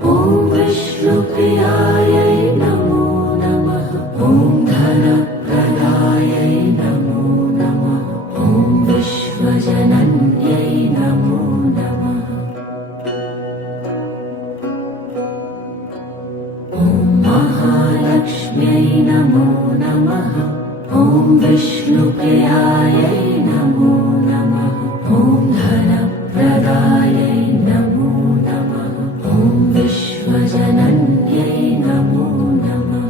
ॐ विष्णुप्रियायै नमो नमः। ॐ धनप्रदायै नमो नमः। ॐ विश्वजनन्यै नमो नमः। ॐ महालक्ष्म्यै नमो नमः। ॐ विष्णुप्रियायै नमो नमः। ॐ धनप्रदायै नमो नमः। ॐ विश्वजनन्यै नमो नमः।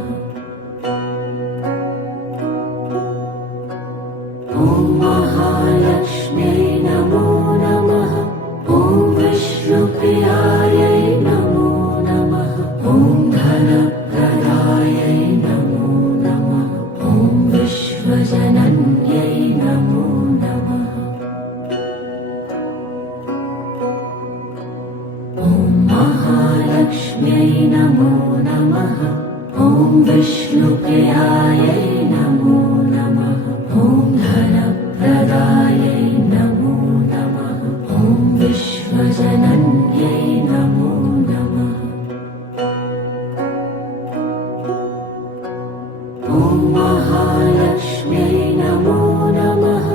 ॐ महालक्ष्म्यै नमो नमः। ॐ विष्णुप्रियायै नमो नमः। ॐ धनप्रदायै नमो नमः। ॐ विश्वजनन्यै नमो नमः। ॐ महालक्ष्म्यै नमो नमः। ॐ विष्णुप्रियायै नमो नमः। ॐ धनप्रदायै नमो नमः। ॐ विश्वजनन्यै नमो नमः। ॐ महालक्ष्म्यै नमो नमः।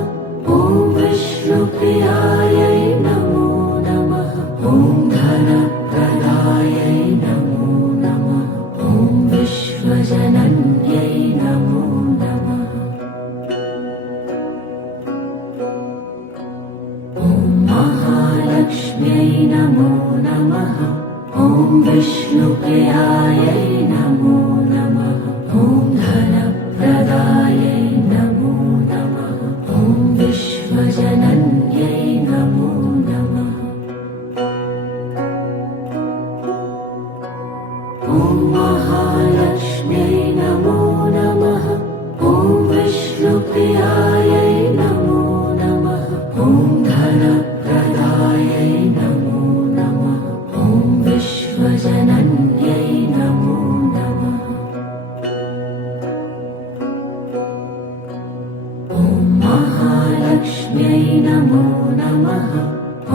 ॐ विष्णुप्रियायै नमो नमः। ॐ धनप्रदायै नमो नमः। ॐ विश्वजनन्यै नमो नमः। ॐ महालक्ष्म्यै नमो नमः। ॐ विष्णुप्रियायै नमो नमः। ॐ धनप्रदायै ॐ महालक्ष्म्यै नमो नमः। ॐ विष्णुप्रियायै नमो नमः। ॐ धनप्रदायै नमो नमः। ॐ विश्वजनन्यै नमो नमः। ॐ महालक्ष्म्यै नमो नमः।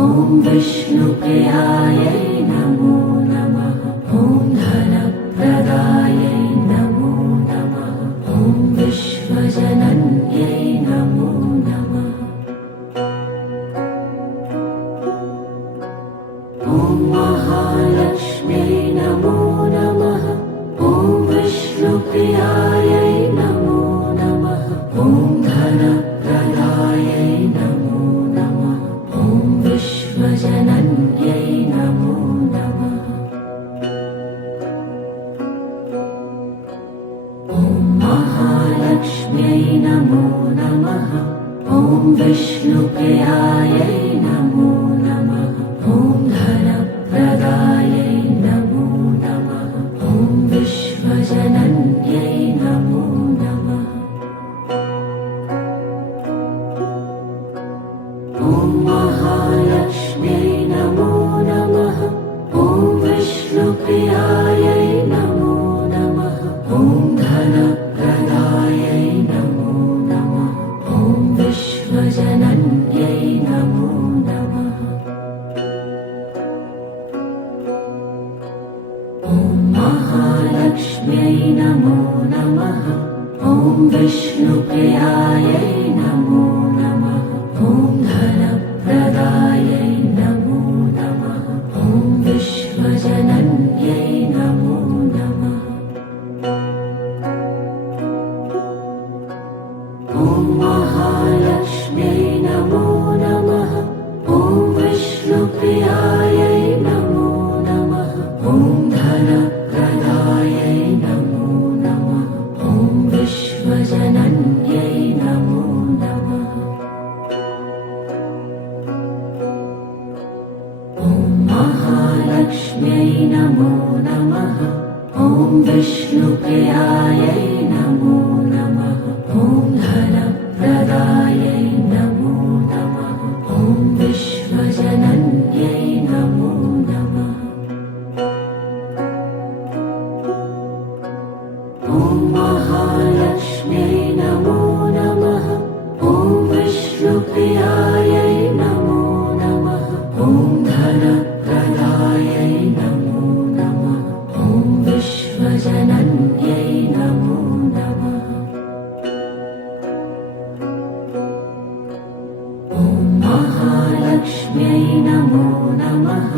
ॐ विष्णुप्रियायै नमो नमः। ॐ धनप्रदायै नमो नमः। ॐ विश्वजनन्यै नमो नमः। ॐ महालक्ष्म्यै नमो नमः। ॐ विष्णुप्रियायै नमो नमः। ॐ धनप्रदायै नमो नमः। ॐ विश्वजनन्यै नमो नमः। ॐ महालक्ष्म्यै नमो नमः। ॐ विष्णुप्रियायै नमो नमः। ॐ धनप्रदायै नमो नमः। ॐ विश्वजनन्यै नमो नमः। ॐ महालक्ष्म्यै नमो नमः। ॐ विष्णुप्रियायै नमो नमः। ॐ धनप्रदायै नमो नमः। ॐ विश्वजनन्यै नमो नमः। ॐ महालक्ष्म्यै नमो नमः। ॐ विष्णुप्रियायै नमो नमः। ॐ धनप्रदायै नमो नमः। ॐ विश्वजनन्यै नमो नमः। ॐ महालक्ष्म्यै नमो नमः। ॐ विष्णुप्रियायै नमो नमः। ॐ धनप्रदायै नमो नमः। ॐ विश्वजनन्यै नमो नमः। ॐ महालक्ष्म्यै नमो नमः। ॐ विष्णुप्रियायै नमो नमः। ॐ धनप्रदायै नमो नमः। ॐ विश्वजनन्यै नमो नमः। ॐ महालक्ष्म्यै नमो नमः। ॐ विष्णुप्रियायै नमो नमः। ॐ धनप्रदायै नमो नमः। ॐ विश्वजनन्यै नमो नमः। ॐ महालक्ष्म्यै नमो नमः।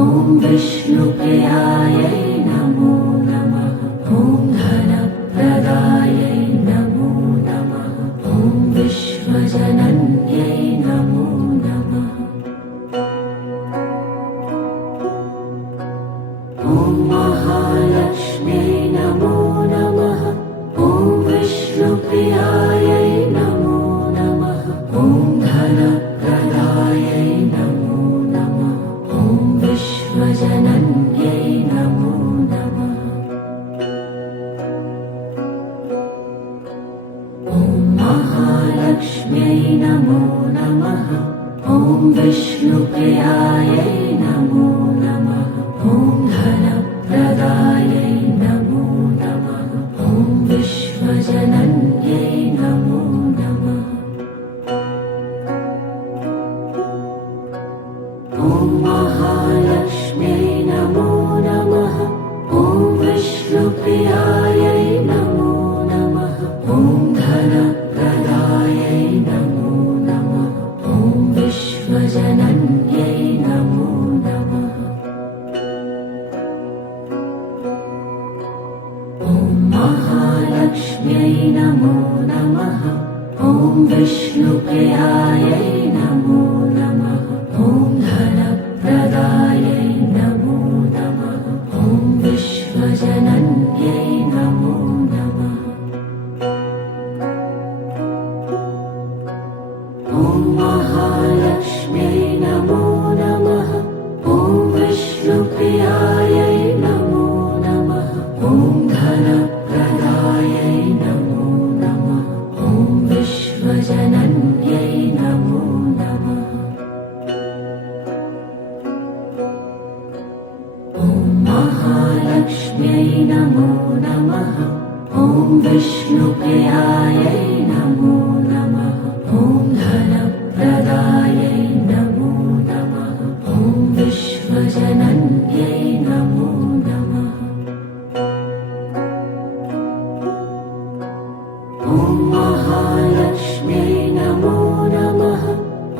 ॐ विष्णुप्रियायै नमो नमः। ॐ धनप्रदायै नमो नमः। ॐ विश्वजनन्यै नमो नमः। ॐ महालक्ष्म्यै नमो नमः। ॐ विष्णुप्रियायै नमो नमः। ॐ धनप्रदायै नमो नमः। ॐ विश्वजनन्यै नमो नमः। ॐ महालक्ष्म्यै नमो नमः। ॐ विष्णुप्रियायै नमो नमः। ॐ धनप्रदायै नमो नमः। ॐ विश्वजनन्यै नमो नमः। ॐ महालक्ष्म्यै नमो नमः। ॐ विष्णुप्रियायै नमो नमः। ॐ धनप्रदायै नमो नमः। ॐ विश्वजनन्यै नमो नमः। ॐ महालक्ष्म्यै नमो नमः। ॐ विष्णुप्रियायै नमो नमः। ॐ धनप्रदायै नमो नमः। ॐ विश्वजनन्यै नमो नमः। ॐ महालक्ष्म्यै नमो नमः। ॐ विष्णुप्रियायै नमो नमः। नमो नमः ॐ विष्णुप्रियायै नमो नमः ॐ धनप्रदायै नमो नमः ॐ विश्वजनन्यै नमो नमः ॐ महालक्ष्म्यै नमो नमः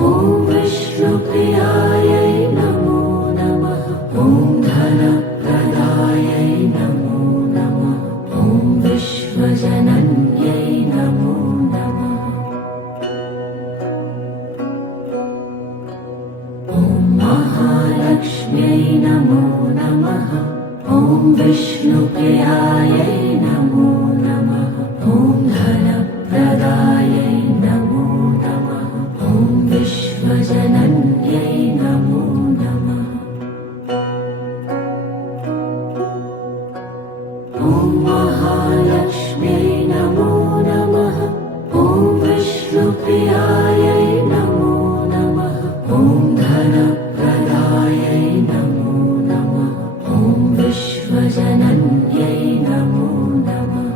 ॐ विष्णुप्रियायै नमो नमः ॐ धनप्रदायै नमो नमः ॐ विश्वजनन्यै नमो नमः ॐ महालक्ष्म्यै नमो नमः ॐ विष्णुप्रियायै नमो नमः ॐ धनप्रदायै नमो नमः ॐ विश्वजनन्यै नमो नमः ॐ महालक्ष्म्यै नमो नमः ॐ विष्णुप्रियायै नमो नमः ॐ धनप्रदायै नमो नमः ॐ विश्वजनन्यै नमो नमः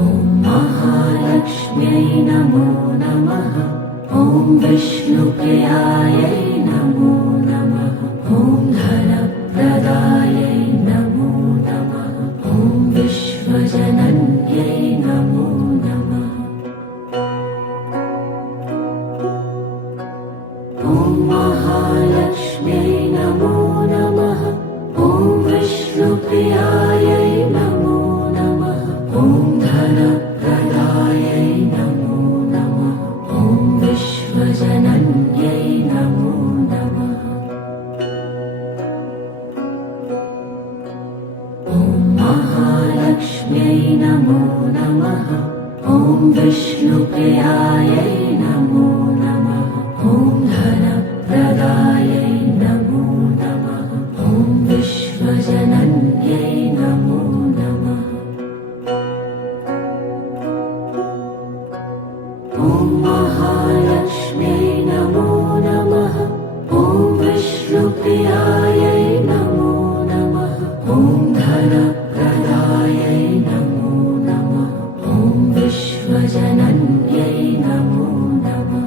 ॐ महालक्ष्म्यै नमो नमः ॐ विष्णुप्रियायै नमो नमः ॐ धनप्रदायै नमो नमः ॐ विश्वजनन्यै नमो नमः ॐ महालक्ष्म्यै नमो नमः ॐ विष्णुप्रियायै नमो नमः ॐ धनप्रदायै नमो नमः ॐ विश्वजनन्यै नमो नमः ॐ महालक्ष्म्यै नमो नमः ॐ विष्णुप्रियायै नमो नमः ॐ धनप्रदायै नमो नमः ॐ विश्वजनन्यै नमो नमः ॐ महालक्ष्म्यै नमो नमः ॐ विष्णुप्रियायै नमो नमः ॐ धनप्रदायै नमो नमः ॐ विश्वजनन्यै नमो नमः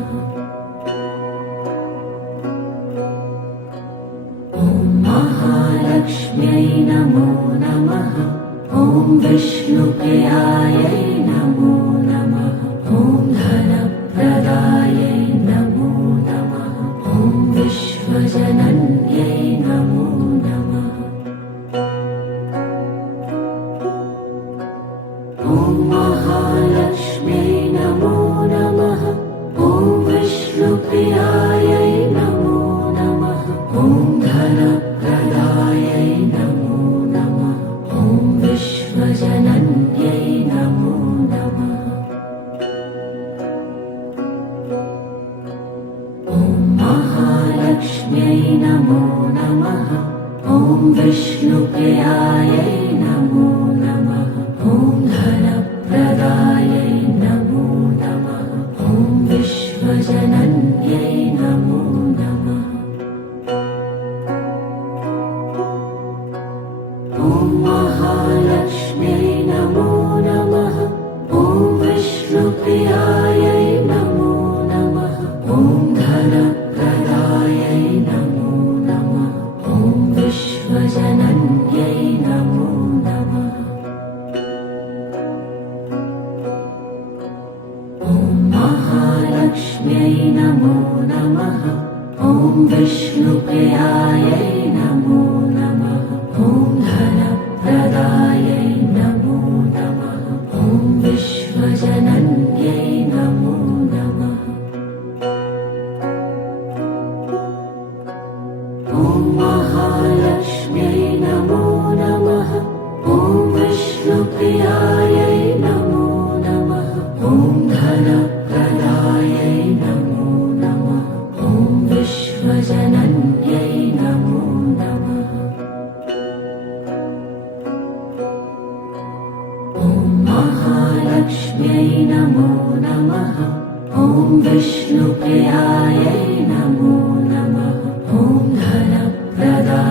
ॐ महालक्ष्म्यै नमो नमः ॐ विष्णुप्रियायै नमो नमः ॐ धनप्रदायै नमो नमः ॐ विश्वजनन्यै नमो नमः ॐ महालक्ष्म्यै नमो नमः ॐ विष्णुप्रियायै नमो नमः ॐ धनप्रदायै नमो नमः ॐ विश्वजनन्यै नमो नमः ॐ महालक्ष्म्यै नमो नमः ॐ विष्णुप्रियायै नमो नमः ॐ धनप्रदायै नमो नमः ॐ विश्वजनन्यै नमो नमः ॐ महालक्ष्म्यै नमो नमः ॐ विष्णुप्रियायै नमो नमः ॐ धनप्रदायै नमो नमः ॐ विश्वजनन्यै नमो नमः ॐ महालक्ष्म्यै नमो नमः ॐ विष्णुप्रियायै नमो नमः ॐ धनप्रदायै नमो नमः ॐ विश्वजनन्यै नमो नमः ॐ महालक्ष्म्यै नमो नमः ॐ विष्णुप्रियायै नमो नमः ॐ धनप्रदायै नमो नमः ॐ विश्वजनन्यै नमो नमः ॐ महालक्ष्म्यै नमो नमः ॐ विष्णुप्रियायै नमो नमः ॐ धनप्रदायै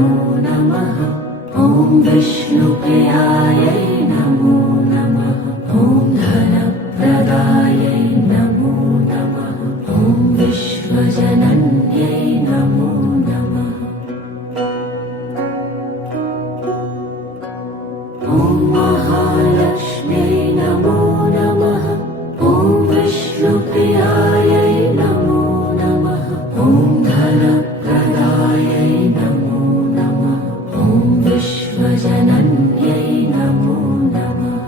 नमो नमः ॐ विष्णुप्रियायै नमो नमः ॐ धनप्रदायै नमो नमः ॐ विश्वजनन्यै नमो नमः ॐ महालक्ष्म्यै नमो नमः ॐ विष्णुप्रियायै नमो नमः ॐ धनप्रदायै नमो नमः ॐ विश्वजनन्यै नमो नमः